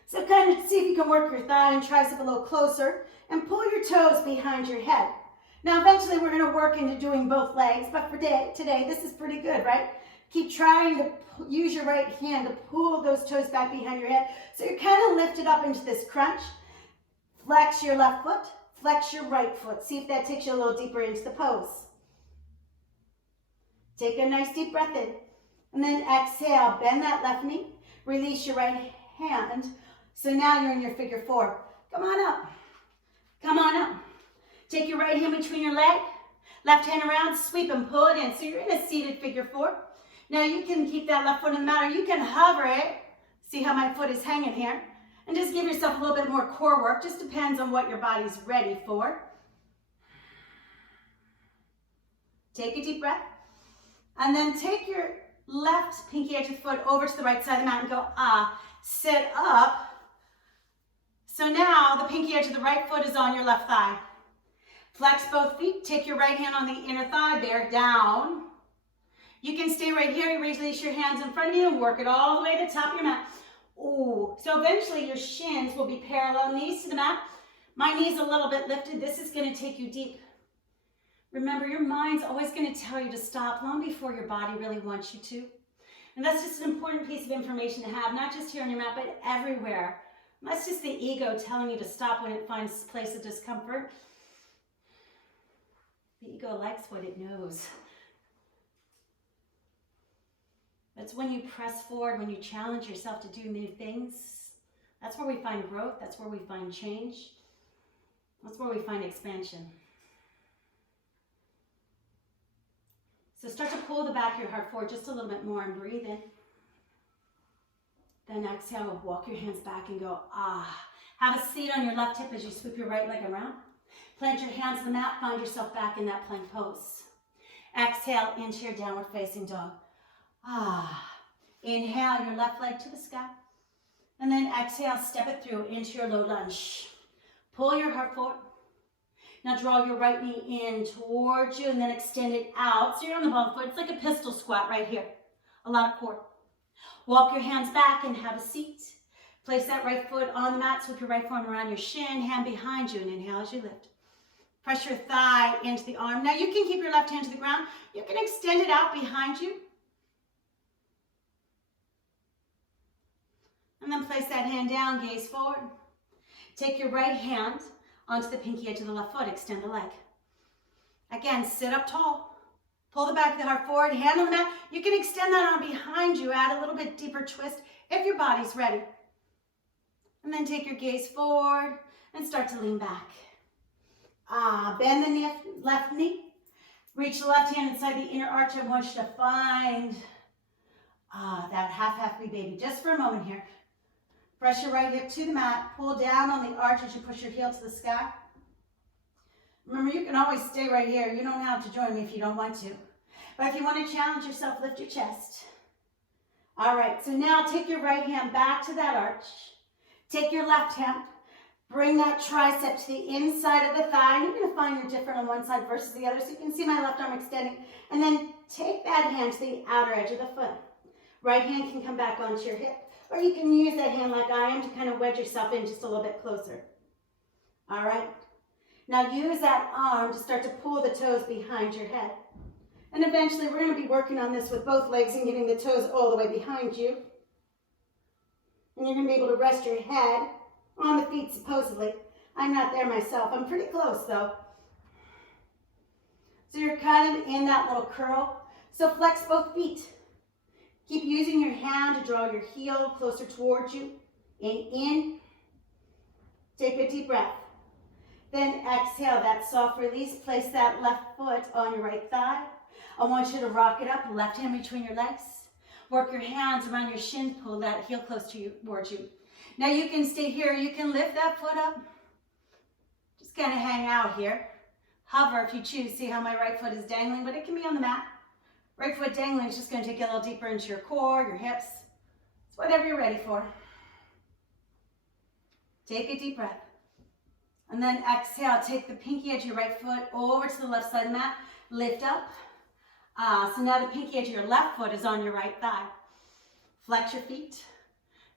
So kind of see if you can work your thigh and tricep a little closer and pull your toes behind your head. Now, eventually, we're going to work into doing both legs, but for today, this is pretty good, right? Keep trying to use your right hand to pull those toes back behind your head. So you're kind of lifted up into this crunch. Flex your left foot, flex your right foot. See if that takes you a little deeper into the pose. Take a nice deep breath in. And then exhale, bend that left knee. Release your right hand. So now you're in your figure four. Come on up. Come on up. Take your right hand between your leg, left hand around, sweep and pull it in. So you're in a seated figure four. Now you can keep that left foot in the mat, or you can hover it. See how my foot is hanging here? And just give yourself a little bit more core work. Just depends on what your body's ready for. Take a deep breath. And then take your left pinky edge of the foot over to the right side of the mat and go, ah, sit up. So now the pinky edge of the right foot is on your left thigh. Flex both feet. Take your right hand on the inner thigh, bear down. You can stay right here. You release your hands in front of you and work it all the way to the top of your mat. Ooh. So eventually your shins will be parallel, knees to the mat. My knee's a little bit lifted. This is going to take you deep. Remember, your mind's always going to tell you to stop long before your body really wants you to. And that's just an important piece of information to have, not just here on your mat, but everywhere. And that's just the ego telling you to stop when it finds a place of discomfort. The ego likes what it knows. That's when you press forward, when you challenge yourself to do new things. That's where we find growth. That's where we find change. That's where we find expansion. So start to pull the back of your heart forward just a little bit more and breathe in. Then exhale, walk your hands back and go, ah. Have a seat on your left hip as you sweep your right leg around. Plant your hands to the mat, find yourself back in that plank pose. Exhale into your downward facing dog. Ah. Inhale your left leg to the sky. And then exhale, step it through into your low lunge. Pull your heart forward. Now draw your right knee in towards you and then extend it out. So you're on the ball foot. It's like a pistol squat right here. A lot of core. Walk your hands back and have a seat. Place that right foot on the mat. Sweep your right forearm around your shin. Hand behind you and inhale as you lift. Press your thigh into the arm. Now you can keep your left hand to the ground. You can extend it out behind you. And then place that hand down, gaze forward. Take your right hand onto the pinky edge of the left foot, extend the leg. Again, sit up tall. Pull the back of the heart forward, hand on the mat. You can extend that arm behind you, add a little bit deeper twist if your body's ready. And then take your gaze forward and start to lean back. Bend the left knee. Reach the left hand inside the inner arch. I want you to find that half-half baby just for a moment here. Press your right hip to the mat. Pull down on the arch as you push your heel to the sky. Remember, you can always stay right here. You don't have to join me if you don't want to. But if you want to challenge yourself, lift your chest. All right, so now take your right hand back to that arch. Take your left hand. Bring that tricep to the inside of the thigh. And you're going to find you're different on one side versus the other. So you can see my left arm extending. And then take that hand to the outer edge of the foot. Right hand can come back onto your hip. Or you can use that hand like I am to kind of wedge yourself in just a little bit closer. All right. Now use that arm to start to pull the toes behind your head. And eventually we're going to be working on this with both legs and getting the toes all the way behind you. And you're going to be able to rest your head on the feet supposedly. I'm not there myself. I'm pretty close though. So you're kind of in that little curl. So flex both feet. Keep using your hand to draw your heel closer towards you. And in. Take a deep breath. Then exhale that soft release. Place that left foot on your right thigh. I want you to rock it up. Left hand between your legs. Work your hands around your shins. Pull that heel close to you, towards you. Now you can stay here. You can lift that foot up. Just kind of hang out here. Hover if you choose. See how my right foot is dangling, but it can be on the mat. Right foot dangling is just going to take you a little deeper into your core, your hips. It's whatever you're ready for. Take a deep breath. And then exhale. Take the pinky edge of your right foot over to the left side of the mat. Lift up. So now the pinky edge of your left foot is on your right thigh. Flex your feet.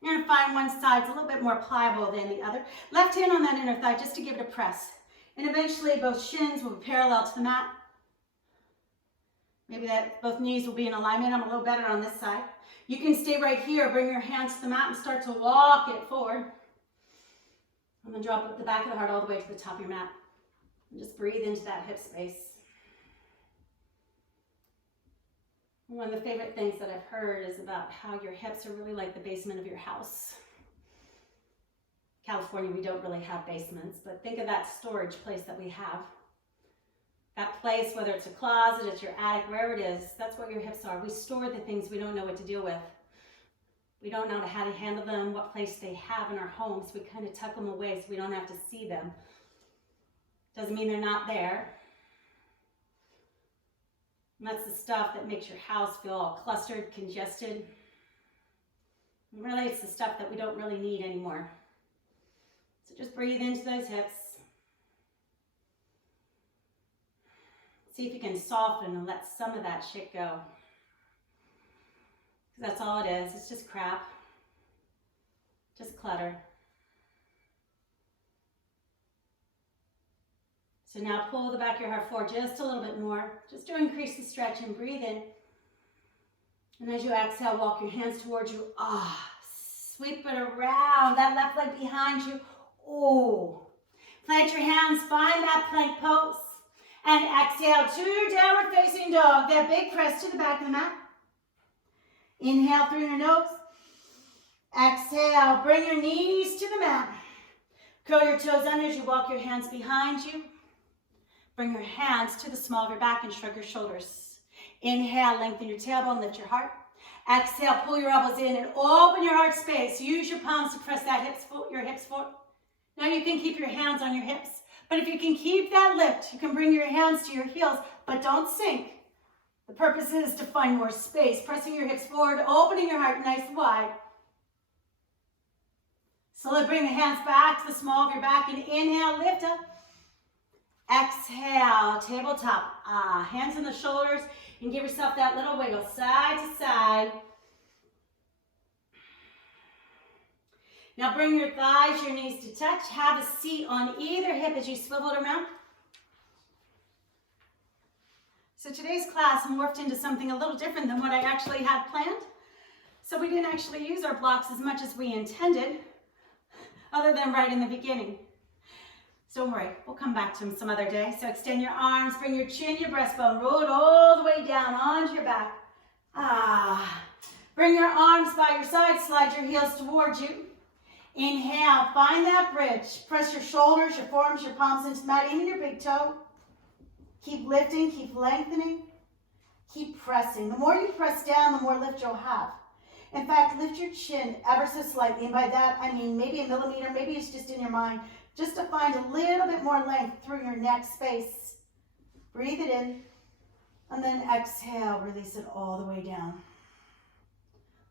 You're going to find one side's a little bit more pliable than the other. Left hand on that inner thigh just to give it a press. And eventually both shins will be parallel to the mat. Maybe that both knees will be in alignment. I'm a little better on this side. You can stay right here. Bring your hands to the mat and start to walk it forward. I'm going to drop the back of the heart all the way to the top of your mat. And just breathe into that hip space. One of the favorite things that I've heard is about how your hips are really like the basement of your house. California, we don't really have basements, but think of that storage place that we have. That place, whether it's a closet, it's your attic, wherever it is, that's what your hips are. We store the things we don't know what to deal with. We don't know how to handle them, what place they have in our homes. We kind of tuck them away so we don't have to see them. Doesn't mean they're not there. And that's the stuff that makes your house feel all clustered, congested. And really, it's the stuff that we don't really need anymore. So just breathe into those hips. See if you can soften and let some of that shit go. Because that's all it is. It's just crap. Just clutter. So now pull the back of your heart forward just a little bit more, just to increase the stretch, and breathe in. And as you exhale, walk your hands towards you. Sweep it around, that left leg behind you. Plant your hands, find that plank pose. And exhale to downward facing dog, that big press to the back of the mat. Inhale through your nose. Exhale, bring your knees to the mat. Curl your toes under as you walk your hands behind you. Bring your hands to the small of your back and shrug your shoulders. Inhale, lengthen your tailbone, lift your heart. Exhale, pull your elbows in and open your heart space. Use your palms to press your hips forward. Now you can keep your hands on your hips. But if you can keep that lift, you can bring your hands to your heels, but don't sink. The purpose is to find more space, pressing your hips forward, opening your heart nice and wide. Slowly bring the hands back to the small of your back and inhale, lift up. Exhale, tabletop. Hands on the shoulders and give yourself that little wiggle, side to side. Now bring your thighs, your knees to touch. Have a seat on either hip as you swivel it around. So today's class morphed into something a little different than what I actually had planned. So we didn't actually use our blocks as much as we intended, other than right in the beginning. So don't worry, we'll come back to them some other day. So extend your arms, bring your chin, your breastbone, roll it all the way down onto your back. Bring your arms by your side, slide your heels towards you. Inhale, find that bridge. Press your shoulders, your forearms, your palms into the mat, even your big toe. Keep lifting, keep lengthening, keep pressing. The more you press down, the more lift you'll have. In fact, lift your chin ever so slightly, and by that I mean maybe a millimeter, maybe it's just in your mind, just to find a little bit more length through your neck space. Breathe it in, and then exhale, release it all the way down.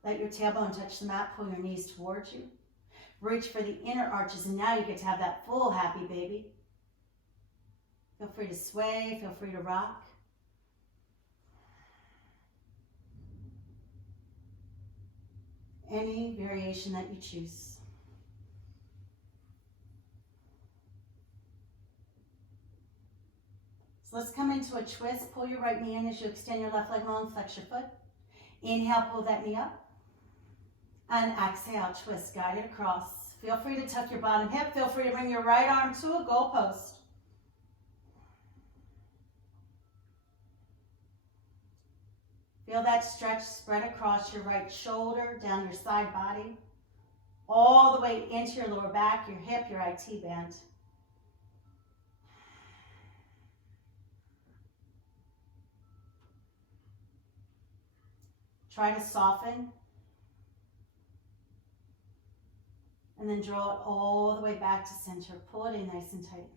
Let your tailbone touch the mat, pull your knees towards you. Reach for the inner arches, and now you get to have that full happy baby. Feel free to sway, feel free to rock. Any variation that you choose. So let's come into a twist. Pull your right knee in as you extend your left leg long, flex your foot. Inhale, pull that knee up. And exhale, twist, guide it across. Feel free to tuck your bottom hip. Feel free to bring your right arm to a goalpost. Feel that stretch spread across your right shoulder, down your side body, all the way into your lower back, your hip, your IT band. Try to soften. And then draw it all the way back to center. Pull it in nice and tight.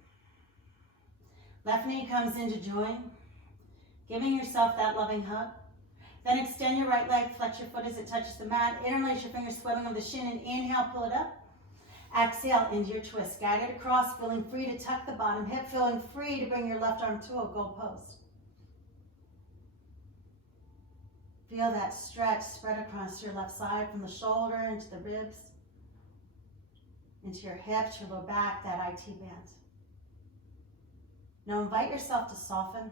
Left knee comes into join, giving yourself that loving hug. Then extend your right leg, flex your foot as it touches the mat. Interlace your fingers, swimming of the shin, and inhale, pull it up. Exhale into your twist. Guide it across, feeling free to tuck the bottom hip, feeling free to bring your left arm to a goalpost. Feel that stretch spread across your left side from the shoulder into the ribs, into your hips, your lower back, that IT band. Now invite yourself to soften.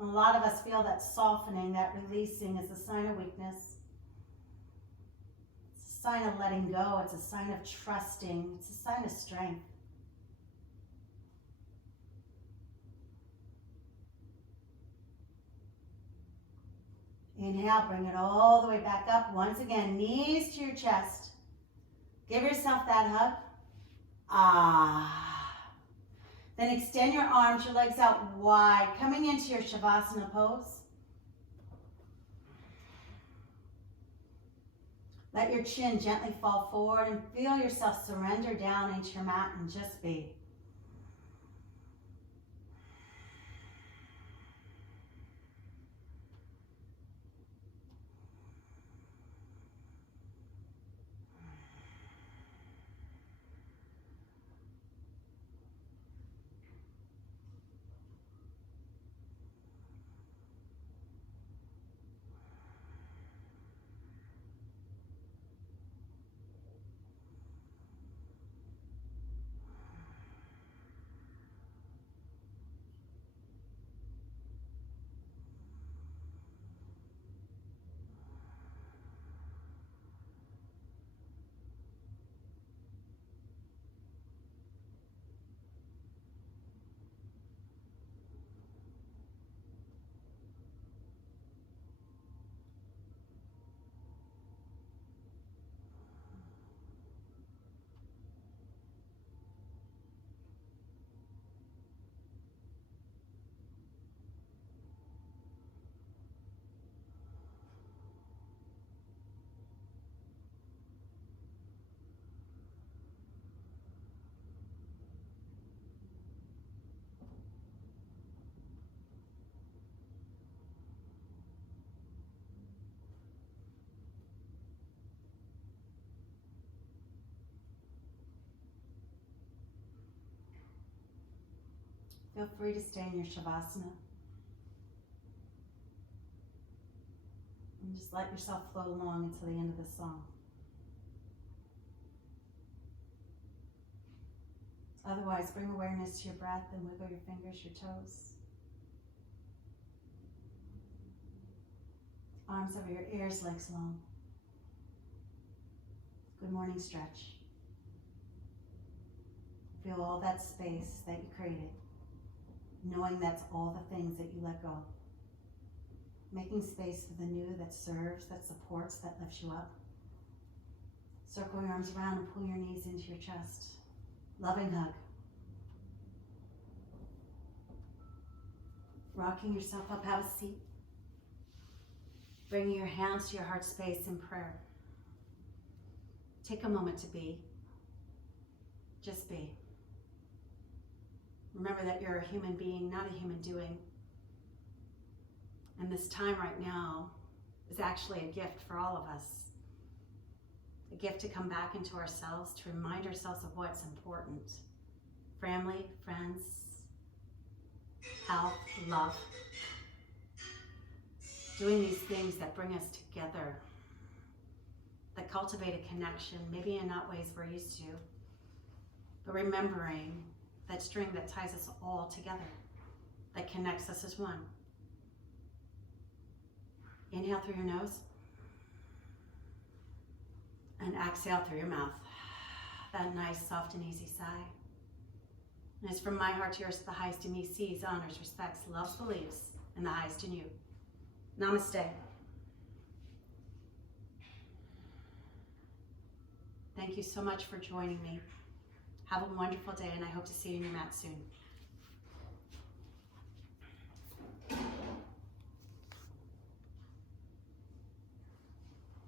And a lot of us feel that softening, that releasing is a sign of weakness. It's a sign of letting go. It's a sign of trusting. It's a sign of strength. Inhale, bring it all the way back up. Once again, knees to your chest. Give yourself that hug. Then extend your arms, your legs out wide, coming into your Shavasana pose. Let your chin gently fall forward and feel yourself surrender down into your mat and just be. Feel free to stay in your Shavasana. And just let yourself flow along until the end of the song. Otherwise, bring awareness to your breath and wiggle your fingers, your toes. Arms over your ears, legs long. Good morning stretch. Feel all that space that you created, knowing that's all the things that you let go. Making space for the new that serves, that supports, that lifts you up. Circle your arms around and pull your knees into your chest. Loving hug. Rocking yourself up, have a seat. Bringing your hands to your heart space in prayer. Take a moment to be. Just be. Remember that you're a human being, not a human doing. And this time right now is actually a gift for all of us. A gift to come back into ourselves, to remind ourselves of what's important. Family, friends, health, love. Doing these things that bring us together, that cultivate a connection, maybe in not ways we're used to, but remembering that string that ties us all together, that connects us as one. Inhale through your nose and exhale through your mouth. That nice, soft, and easy sigh. And it's from my heart to yours, the highest in me sees, honors, respects, loves, believes, and the highest in you. Namaste. Thank you so much for joining me. Have a wonderful day, and I hope to see you in your mat soon.